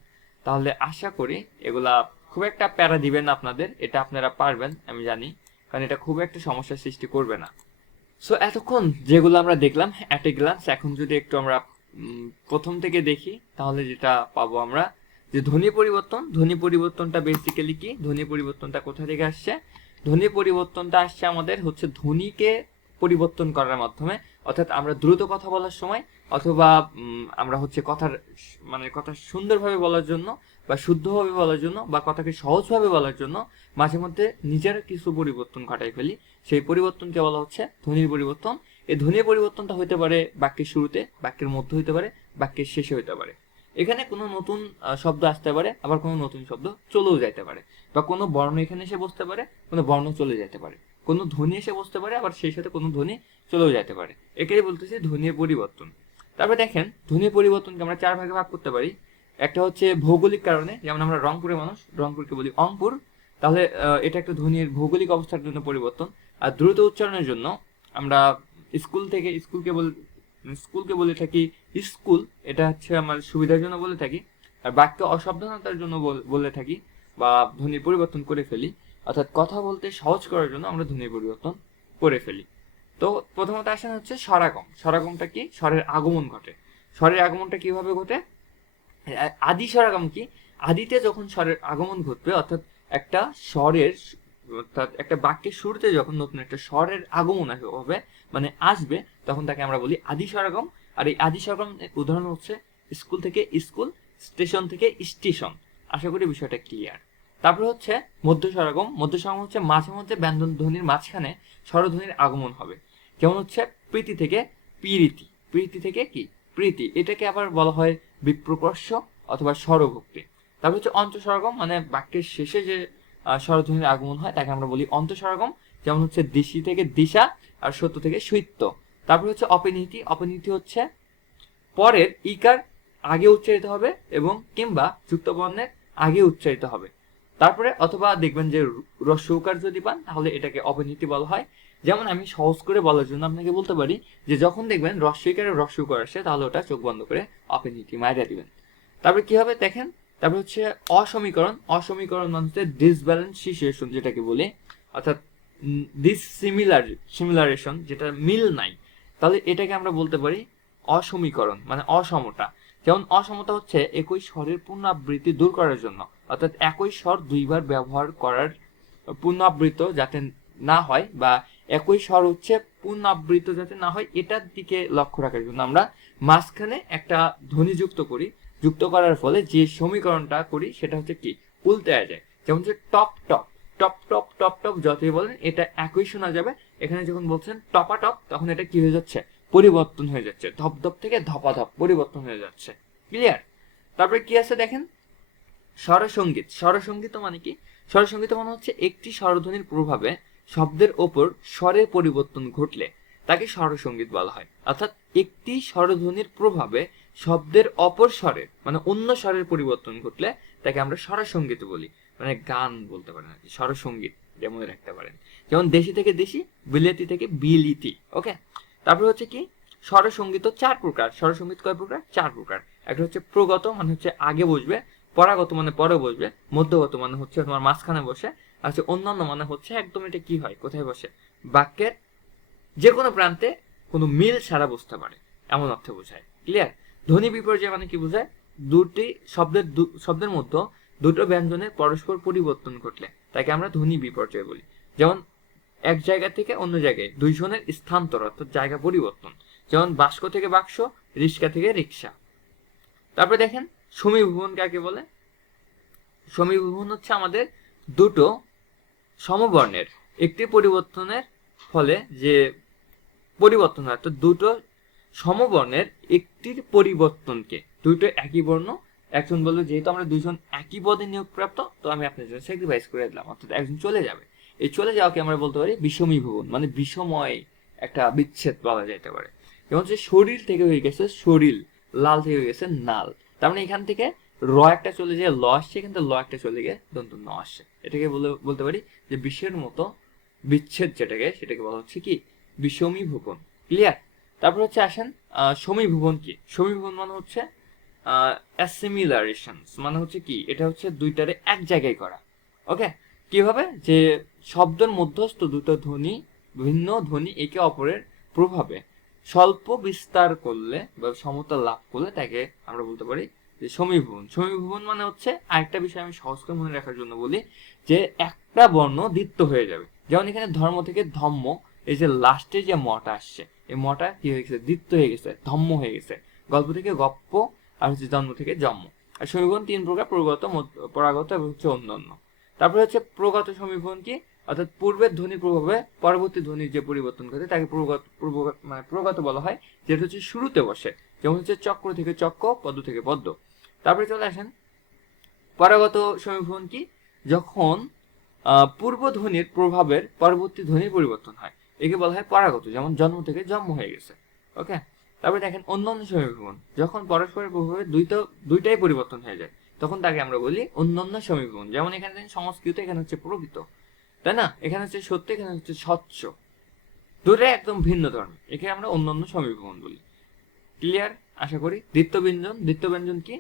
তাহলে আশা করি এগুলা খুব একটা প্যারা দিবেন আপনাদের, এটা আপনারা পারবেন আমি জানি, কারণ এটা খুব একটা সমস্যার সৃষ্টি করবে না। সো এতক্ষণ যেগুলো আমরা দেখলাম অ্যাট এ গ্লান্স, এখন যদি একটু আমরা প্রথম থেকে দেখি তাহলে যেটা পাবো আমরা, যে ধ্বনি পরিবর্তন। ধ্বনি পরিবর্তনটা বেসিক্যালি কি, ধ্বনি পরিবর্তনটা কোথা থেকে আসছে, ধ্বনি পরিবর্তনটা আসছে আমাদের হচ্ছে ধ্বনিকে পরিবর্তন করার মাধ্যমে। অর্থাৎ আমরা দ্রুত কথা বলার সময়, অথবা আমরা হচ্ছে কথার মানে কথা সুন্দরভাবে বলার জন্য বা শুদ্ধভাবে বলার জন্য বা কথাকে সহজভাবে বলার জন্য মাঝে মধ্যে নিজের কিছু পরিবর্তন ঘটাই ফেলি, সেই পরিবর্তনকে বলা হচ্ছে ধ্বনির পরিবর্তন। এই ধ্বনির পরিবর্তনটা হতে পারে বাক্যের শুরুতে, বাক্যের মধ্যে হতে পারে, বাক্যের শেষে হতে পারে। এখানে কোনো নতুন শব্দ আসতে পারে, আবার কোনো নতুন শব্দ চলেও যাইতে পারে, বা কোনো বর্ণ এখানে এসে বসতে পারে, কোনো বর্ণ চলে যেতে পারে, কোনো ধ্বনি এসে বসতে পারে, আবার সেই সাথে কোনো ধ্বনি চলেও যেতে পারে। এটাই বলতেছি ধ্বনির পরিবর্তন। তারপরে দেখেন ধ্বনির পরিবর্তনকে আমরা 4 ভাগে ভাগ করতে পারি। একটা হচ্ছে ভৌগোলিক কারণে, যেমন আমরা রংপুরের মানুষ, রংপুরকে বলি অংপুর, তাহলে এটা একটা ধ্বনির ভৌগোলিক অবস্থার জন্য পরিবর্তন। আর দ্রুত উচ্চারণের জন্য আমরা স্কুলকে বলে থাকি স্কুল, এটা হচ্ছে আমার সুবিধার জন্য বলে থাকি। আর বাক্য অসাবধানতার জন্য বলে থাকি বা ধ্বনির পরিবর্তন করে ফেলি, অর্থাৎ কথা বলতে সহজ করার জন্য আমরা ধ্বনির পরিবর্তন করে ফেলি। তো প্রথমত আসেন হচ্ছে স্বরাগম। স্বরাগমটা কি, স্বরের আগমন ঘটে। স্বরের আগমনটা কিভাবে ঘটে, আদি স্বরাগম কি, আদিতে যখন স্বরের আগমন ঘটবে, অর্থাৎ একটা স্বরের অর্থাৎ একটা বাক্যের শুরুতে যখন নতুন একটা স্বরের আগমন হবে মানে আসবে, তখন তাকে আমরা বলি আদি স্বরাগম। আর এই আদি স্বরাগম উদাহরণ হচ্ছে স্কুল থেকে স্কুল, স্টেশন থেকে স্টেশন। আশা করি বিষয়টা ক্লিয়ার। তারপরে হচ্ছে মধ্য স্বরাগম। মধ্য স্বরাগম হচ্ছে মাঝে মধ্যে ব্যঞ্জন ধ্বনির মাঝখানে স্বরধ্বনির আগমন হবে, যেমন হচ্ছে প্রীতি থেকে প্রীতি, প্রীতি থেকে কি প্রীতি, এটাকে আবার বলা হয় বিপ্রকর্ষ অথবা স্বরভক্তি। তারপর হচ্ছে অন্তঃস্বরাগম, মানে বাক্যের শেষে যে স্বরধ্বনির আগমন হয় তাকে আমরা বলি অন্তঃস্বরাগম, যেমন হচ্ছে দিশি থেকে দিশা আর সত্য থেকে সৈত্য। তারপর হচ্ছে অপনীতি। অপনীতি হচ্ছে পরের ইকার আগে উচ্চারিত হবে এবং কিংবা যুক্ত বর্ণের আগে উচ্চারিত হবে। তারপরে অথবা দেখবেন যে হ্রস্ব উকার যদি পান তাহলে এটাকে অপনীতি বলা হয়। যেমন আমি সহজ করে বলার জন্য আপনাকে বলতে পারি যে যখন দেখবেন হ্রস্ব ইকারে হ্রস্ব উকার আসে তাহলে ওটা চোখ বন্ধ করে অপনীতি মাইরা দিবেন। তারপরে কি হবে দেখেন, তারপর হচ্ছে অসমীকরণ। অসমীকরণ মানে হচ্ছে ডিসব্যালেন্স সিচুয়েশন যেটাকে বলি, অর্থাৎ সিমিলারেশন, যেটা মিল নাই, তাহলে এটাকে আমরা বলতে পারি অসমীকরণ মানে অসমতা। যেমন অসমতা হচ্ছে একই স্বরের পুনরাবৃত্তি দূর করার জন্য, অর্থাৎ একই স্বর দুইবার ব্যবহার করার পুনরাবৃত্ত যাতে না হয় বা একই স্বর হচ্ছে পুনরাবৃত্ত যাতে না হয় এটার দিকে লক্ষ্য রাখার জন্য আমরা মাঝখানে একটা ধ্বনি যুক্ত করি। যুক্ত করার ফলে যে সমীকরণটা করি সেটা হচ্ছে কি উল্টে যায়। যেমন হচ্ছে top top, top top top top যতই বলেন এটা একই শোনা যাবে। এখানে যখন বলছেন টপা টপ তখন এটা কি হয়ে যাচ্ছে পরিবর্তন হয়ে যাচ্ছে, ধপধপ থেকে ধপাধপ পরিবর্তন হয়ে যাচ্ছে। ক্লিয়ার? তারপরে কি আছে দেখেন, স্বরসঙ্গীত। স্বরসঙ্গীত মানে কি? স্বরসঙ্গীত মানে হচ্ছে একটি স্বরধ্বনির প্রভাবে শব্দের ওপর স্বরের পরিবর্তন ঘটলে তাকে স্বরসঙ্গীত বলা হয়। অর্থাৎ একটি স্বরধ্বনির প্রভাবে শব্দের অপর স্বরের মানে অন্য স্বরের পরিবর্তন ঘটলে তাকে আমরা স্বরসঙ্গীত বলি, মানে গান বলতে পারেন আর কি, স্বরসঙ্গীত যেমন রাখতে পারেন। যেমন দেশি থেকে দেশি, বিলেতি থেকে বিলিতি। ওকে, তারপর হচ্ছে কি স্বরসঙ্গীত চার প্রকার। স্বরসঙ্গীত কয় প্রকার? চার প্রকার। একটা হচ্ছে প্রগত মানে হচ্ছে আগে বসবে, পরাগত মানে পরে বসবে, মধ্যগত মানে হচ্ছে তোমার মাঝখানে বসে, আর হচ্ছে অন্যান্য মানে হচ্ছে একদম এটা কি হয় কোথায় বসে বাক্যের যে কোনো প্রান্তে কোনো মিল ছাড়া বসতে পারে এমন অর্থে বোঝায়। ক্লিয়ার? ধ্বনি বিপর্যয় মানে কি বোঝায়? দুটি শব্দের মধ্যে দুটো ব্যঞ্জনের পরস্পর পরিবর্তন ঘটলে তাকে আমরা ধ্বনি বিপর্যয় বলি। যেমন এক জায়গা থেকে অন্য জায়গায় দুইজনের স্থানান্তর অর্থাৎ জায়গা পরিবর্তন, যেমন বাক্স থেকে বাক্স, রিক্সা থেকে রিক্সা। তারপরে দেখেন সমীভবন কাকে বলে? সমীভবন হচ্ছে আমাদের দুটো সমবর্ণের একটি পরিবর্তনের ফলে যে পরিবর্তন হয়, তো দুটো সমবর্ণের একটির পরিবর্তনকে, দুটো একই বর্ণ, একজন বললো যেহেতু আমরা দুইজন একই পদে নিয়োগপ্রাপ্ত তো আমি আপনার জন্য স্যাক্রিফাইস করে দিলাম, অর্থাৎ একজন চলে যাবে। এই চলে যাওয়াকে আমরা বলতে পারি বিষমীভবন, মানে বিষময় একটা বিচ্ছেদ বলা যেতে পারে। যেমন হচ্ছে শরীর থেকে হয়ে গেছে শরীর, লাল থেকে হয়ে গেছে নাল। তার মানে এখান থেকে র একটা চলে যায় ল আসছে, কিন্তু ল একটা চলে গিয়ে দন্ত ন আসছে। এটাকে বলতে পারি যে বিষের মতো বিচ্ছেদ যেটাকে সেটাকে বলা হচ্ছে কি বিষমীভবন। ক্লিয়ার? তারপর হচ্ছে আসেন সমীভবন কি? সমীভবন মানে হচ্ছে অ্যাসিমিলারেশনস, মানে হচ্ছে কি এটা হচ্ছে দুইটারে এক জায়গায় করা। ওকে, কিভাবে? যে শব্দের মধ্যস্থ দুটো ধ্বনি, ভিন্ন ধ্বনি একে অপরের প্রভাবে স্বল্প বিস্তার করলে বা সমতা লাভ করলে তাকে আমরা বলতে পারি যে সমীভবন। সমীভবন মানে হচ্ছে আরেকটা বিষয় আমি সহজ করে মনে রাখার জন্য বলি যে একটা বর্ণ দ্বিত্ব হয়ে যাবে। যেমন এখানে ধর্ম থেকে ধম্ম, এই যে লাস্টে যে মটা আসছে এই মটা কি হয়ে গেছে দ্বিত্ব হয়ে গেছে, ধম্ম হয়ে গেছে। গল্প থেকে গপ্প, আর হচ্ছে জন্ম থেকে জন্ম। আর সমীভবন তিন প্রকার, প্রগত, পরাগত এবং হচ্ছে অন্যান্য। তারপরে হচ্ছে প্রগত সমীভবন কি? অর্থাৎ পূর্বের ধ্বনির প্রভাবে পরবর্তী ধ্বনির যে পরিবর্তন ঘটে তাকে প্রগত বলা হয়, যেটা হচ্ছে শুরুতে বসে। যেমন হচ্ছে চক্র থেকে চক্র, পদ্ম থেকে পদ্ম। তারপরে চলে আসেন পরাগত সমীভবন কি? যখন পূর্ব ধ্বনির প্রভাবের পরবর্তী ধ্বনির পরিবর্তন হয় একে বলা হয় পরাগত, যেমন জন্ম থেকে জন্ম হয়ে গেছে। ওকে, তারপরে দেখেন অন্যান্য সমীভবন, যখন পরস্পরের প্রভাবে দুইটাই পরিবর্তন হয়ে যায় তখন তাকে আমরা বলি অন্যান্য সমীভবন। যেমন এখানে সংস্কৃত, এখানে হচ্ছে প্রকৃত, তাই না? এখানে হচ্ছে সত্য, এখানে হচ্ছে স্বচ্ছ, দুটোই একদম ভিন্ন ধর্ম, একে আমরা অন্যান্য সমীভবন বলি। ক্লিয়ার? আশা করি। দ্বিত্ব ব্যঞ্জন। দ্বিত্ব ব্যঞ্জন কি?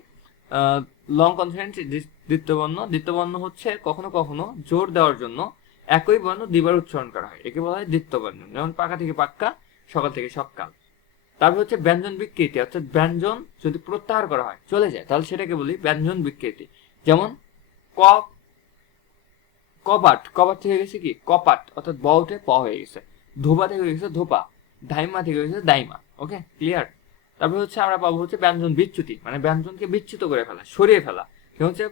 Long consonant দ্বিত্ববর্ণ। দ্বিত্ববর্ণ হচ্ছে কখনো কখনো জোর দেওয়ার জন্য একই বর্ণ দুইবার উচ্চারণ করা হয়, একে বলা হয় দ্বিত্ববর্ণ। যেমন পাকা থেকে পাক্কা, সকাল থেকে সকাল। তারপর হচ্ছে ব্যঞ্জন বিকৃতি, অর্থাৎ ব্যঞ্জন যদি প্রত্যাহার করা হয় চলে যায় তাহলে সেটাকে বলি ব্যঞ্জন বিকৃতি। যেমন ক কবাট, কবাট থেকে গেছে কি কপাট, অর্থাৎ ব উঠে প হয়ে গেছে। ধোপা থেকে হয়ে গেছে ধোপা, ধাইমা থেকে হয়ে গেছে দাইমা। ওকে, ক্লিয়ার। তারপর হচ্ছে আমরা পাবো হচ্ছে ব্যঞ্জন বিচ্যুতি, মানে ব্যঞ্জনকে বিচ্যুত করে ফেলা, সরিয়ে ফেলা। কেউ হচ্ছে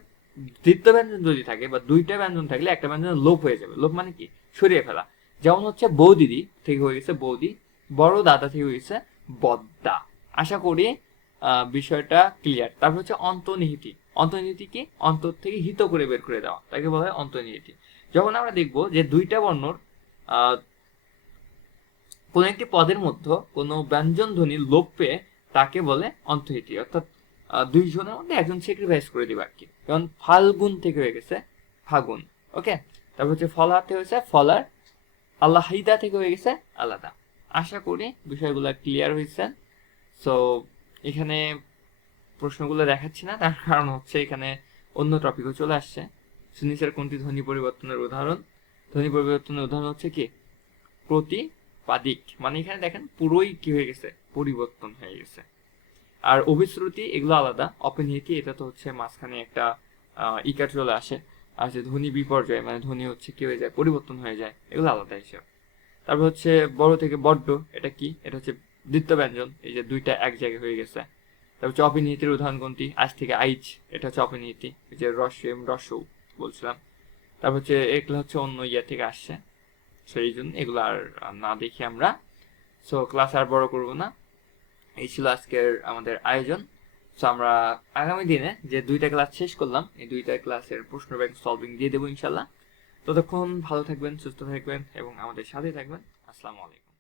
দ্বিতীয় ব্যঞ্জন যদি থাকে বা দুইটা ব্যঞ্জন থাকলে একটা ব্যঞ্জন লোপ হয়ে যাবে। লোপ মানে কি, সরিয়ে ফেলা। যেমন হচ্ছে বৌদিদি থেকে হয়ে গেছে বৌদি, বড় দাদা থেকে হয়ে গেছে বদ্দা। আশা করি বিষয়টা ক্লিয়ার। তারপর হচ্ছে অন্তর্নিহিতি। অন্তর্নিহিতি কি, অন্তর থেকে হিত করে বের করে দেওয়া, তাকে বলা হয় অন্তর্নিহিতি। যখন আমরা দেখব যে দুইটা বর্ণর কোন একটি পদের মধ্যে কোনো ব্যঞ্জন ধ্বনি লোপ পেয়ে, তাকে বলে অন্তর্হিতি। অর্থাৎ দুইজনের মধ্যে একজন স্যাক্রিফাইস করে দিবে আর কি। যেমন ফাল্গুন থেকে হয়ে গেছে ফাগুন। ওকে, তারপর হচ্ছে ফলার থেকে হয়েছে ফলার, আল্লাহিদা থেকে হয়ে গেছে আলাদা। আশা করি বিষয়গুলো ক্লিয়ার হয়েছে। সো এখানে প্রশ্নগুলো দেখাচ্ছি না, তার কারণ হচ্ছে এখানে অন্য টপিকও চলে আসছে। সুনিচের কোনটি ধ্বনি পরিবর্তনের উদাহরণ? ধ্বনি পরিবর্তনের উদাহরণ হচ্ছে কি প্রতিপাদিক, মানে এখানে দেখেন পুরোই কি হয়ে গেছে, পরিবর্তন হয়ে গেছে। আর অভিশ্রুতি এগুলো আলাদা। অপনিহিতি এটা তো হচ্ছে মাঝখানে একটা ইকার চলে আসে। আর যে ধ্বনি বিপর্যয়, মানে ধ্বনি হচ্ছে কি হয়ে যায়, পরিবর্তন হয়ে যায়, এগুলো আলাদা হিসাব। তারপর হচ্ছে বড় থেকে বড্ড, এটা কি, এটা হচ্ছে দ্বিতীয় ব্যঞ্জন, এই যে দুইটা এক জায়গায় হয়ে গেছে। তারপর হচ্ছে অপনিহিতির উদাহরণ কোনটি? আজ থেকে আইচ, এটা হচ্ছে অপনিহিতি, এই যে রস্যম রস্যৌ বলছিলাম। তারপর হচ্ছে এগুলো হচ্ছে অন্য ইয়া থেকে আসছে, সেই জন্য এগুলো আর না দেখি আমরা। সো ক্লাস আর বড় করবো না, এই ছিল আজকের আমাদের আয়োজন। সো আমরা আগামী দিনে যে দুইটা ক্লাস শেষ করলাম, এই দুইটা ক্লাসের প্রশ্ন ব্যাংক সলভিং দিয়ে দেবো ইনশাল্লাহ। ততক্ষণ ভালো থাকবেন, সুস্থ থাকবেন এবং আমাদের সাথে থাকবেন। আসসালামু আলাইকুম।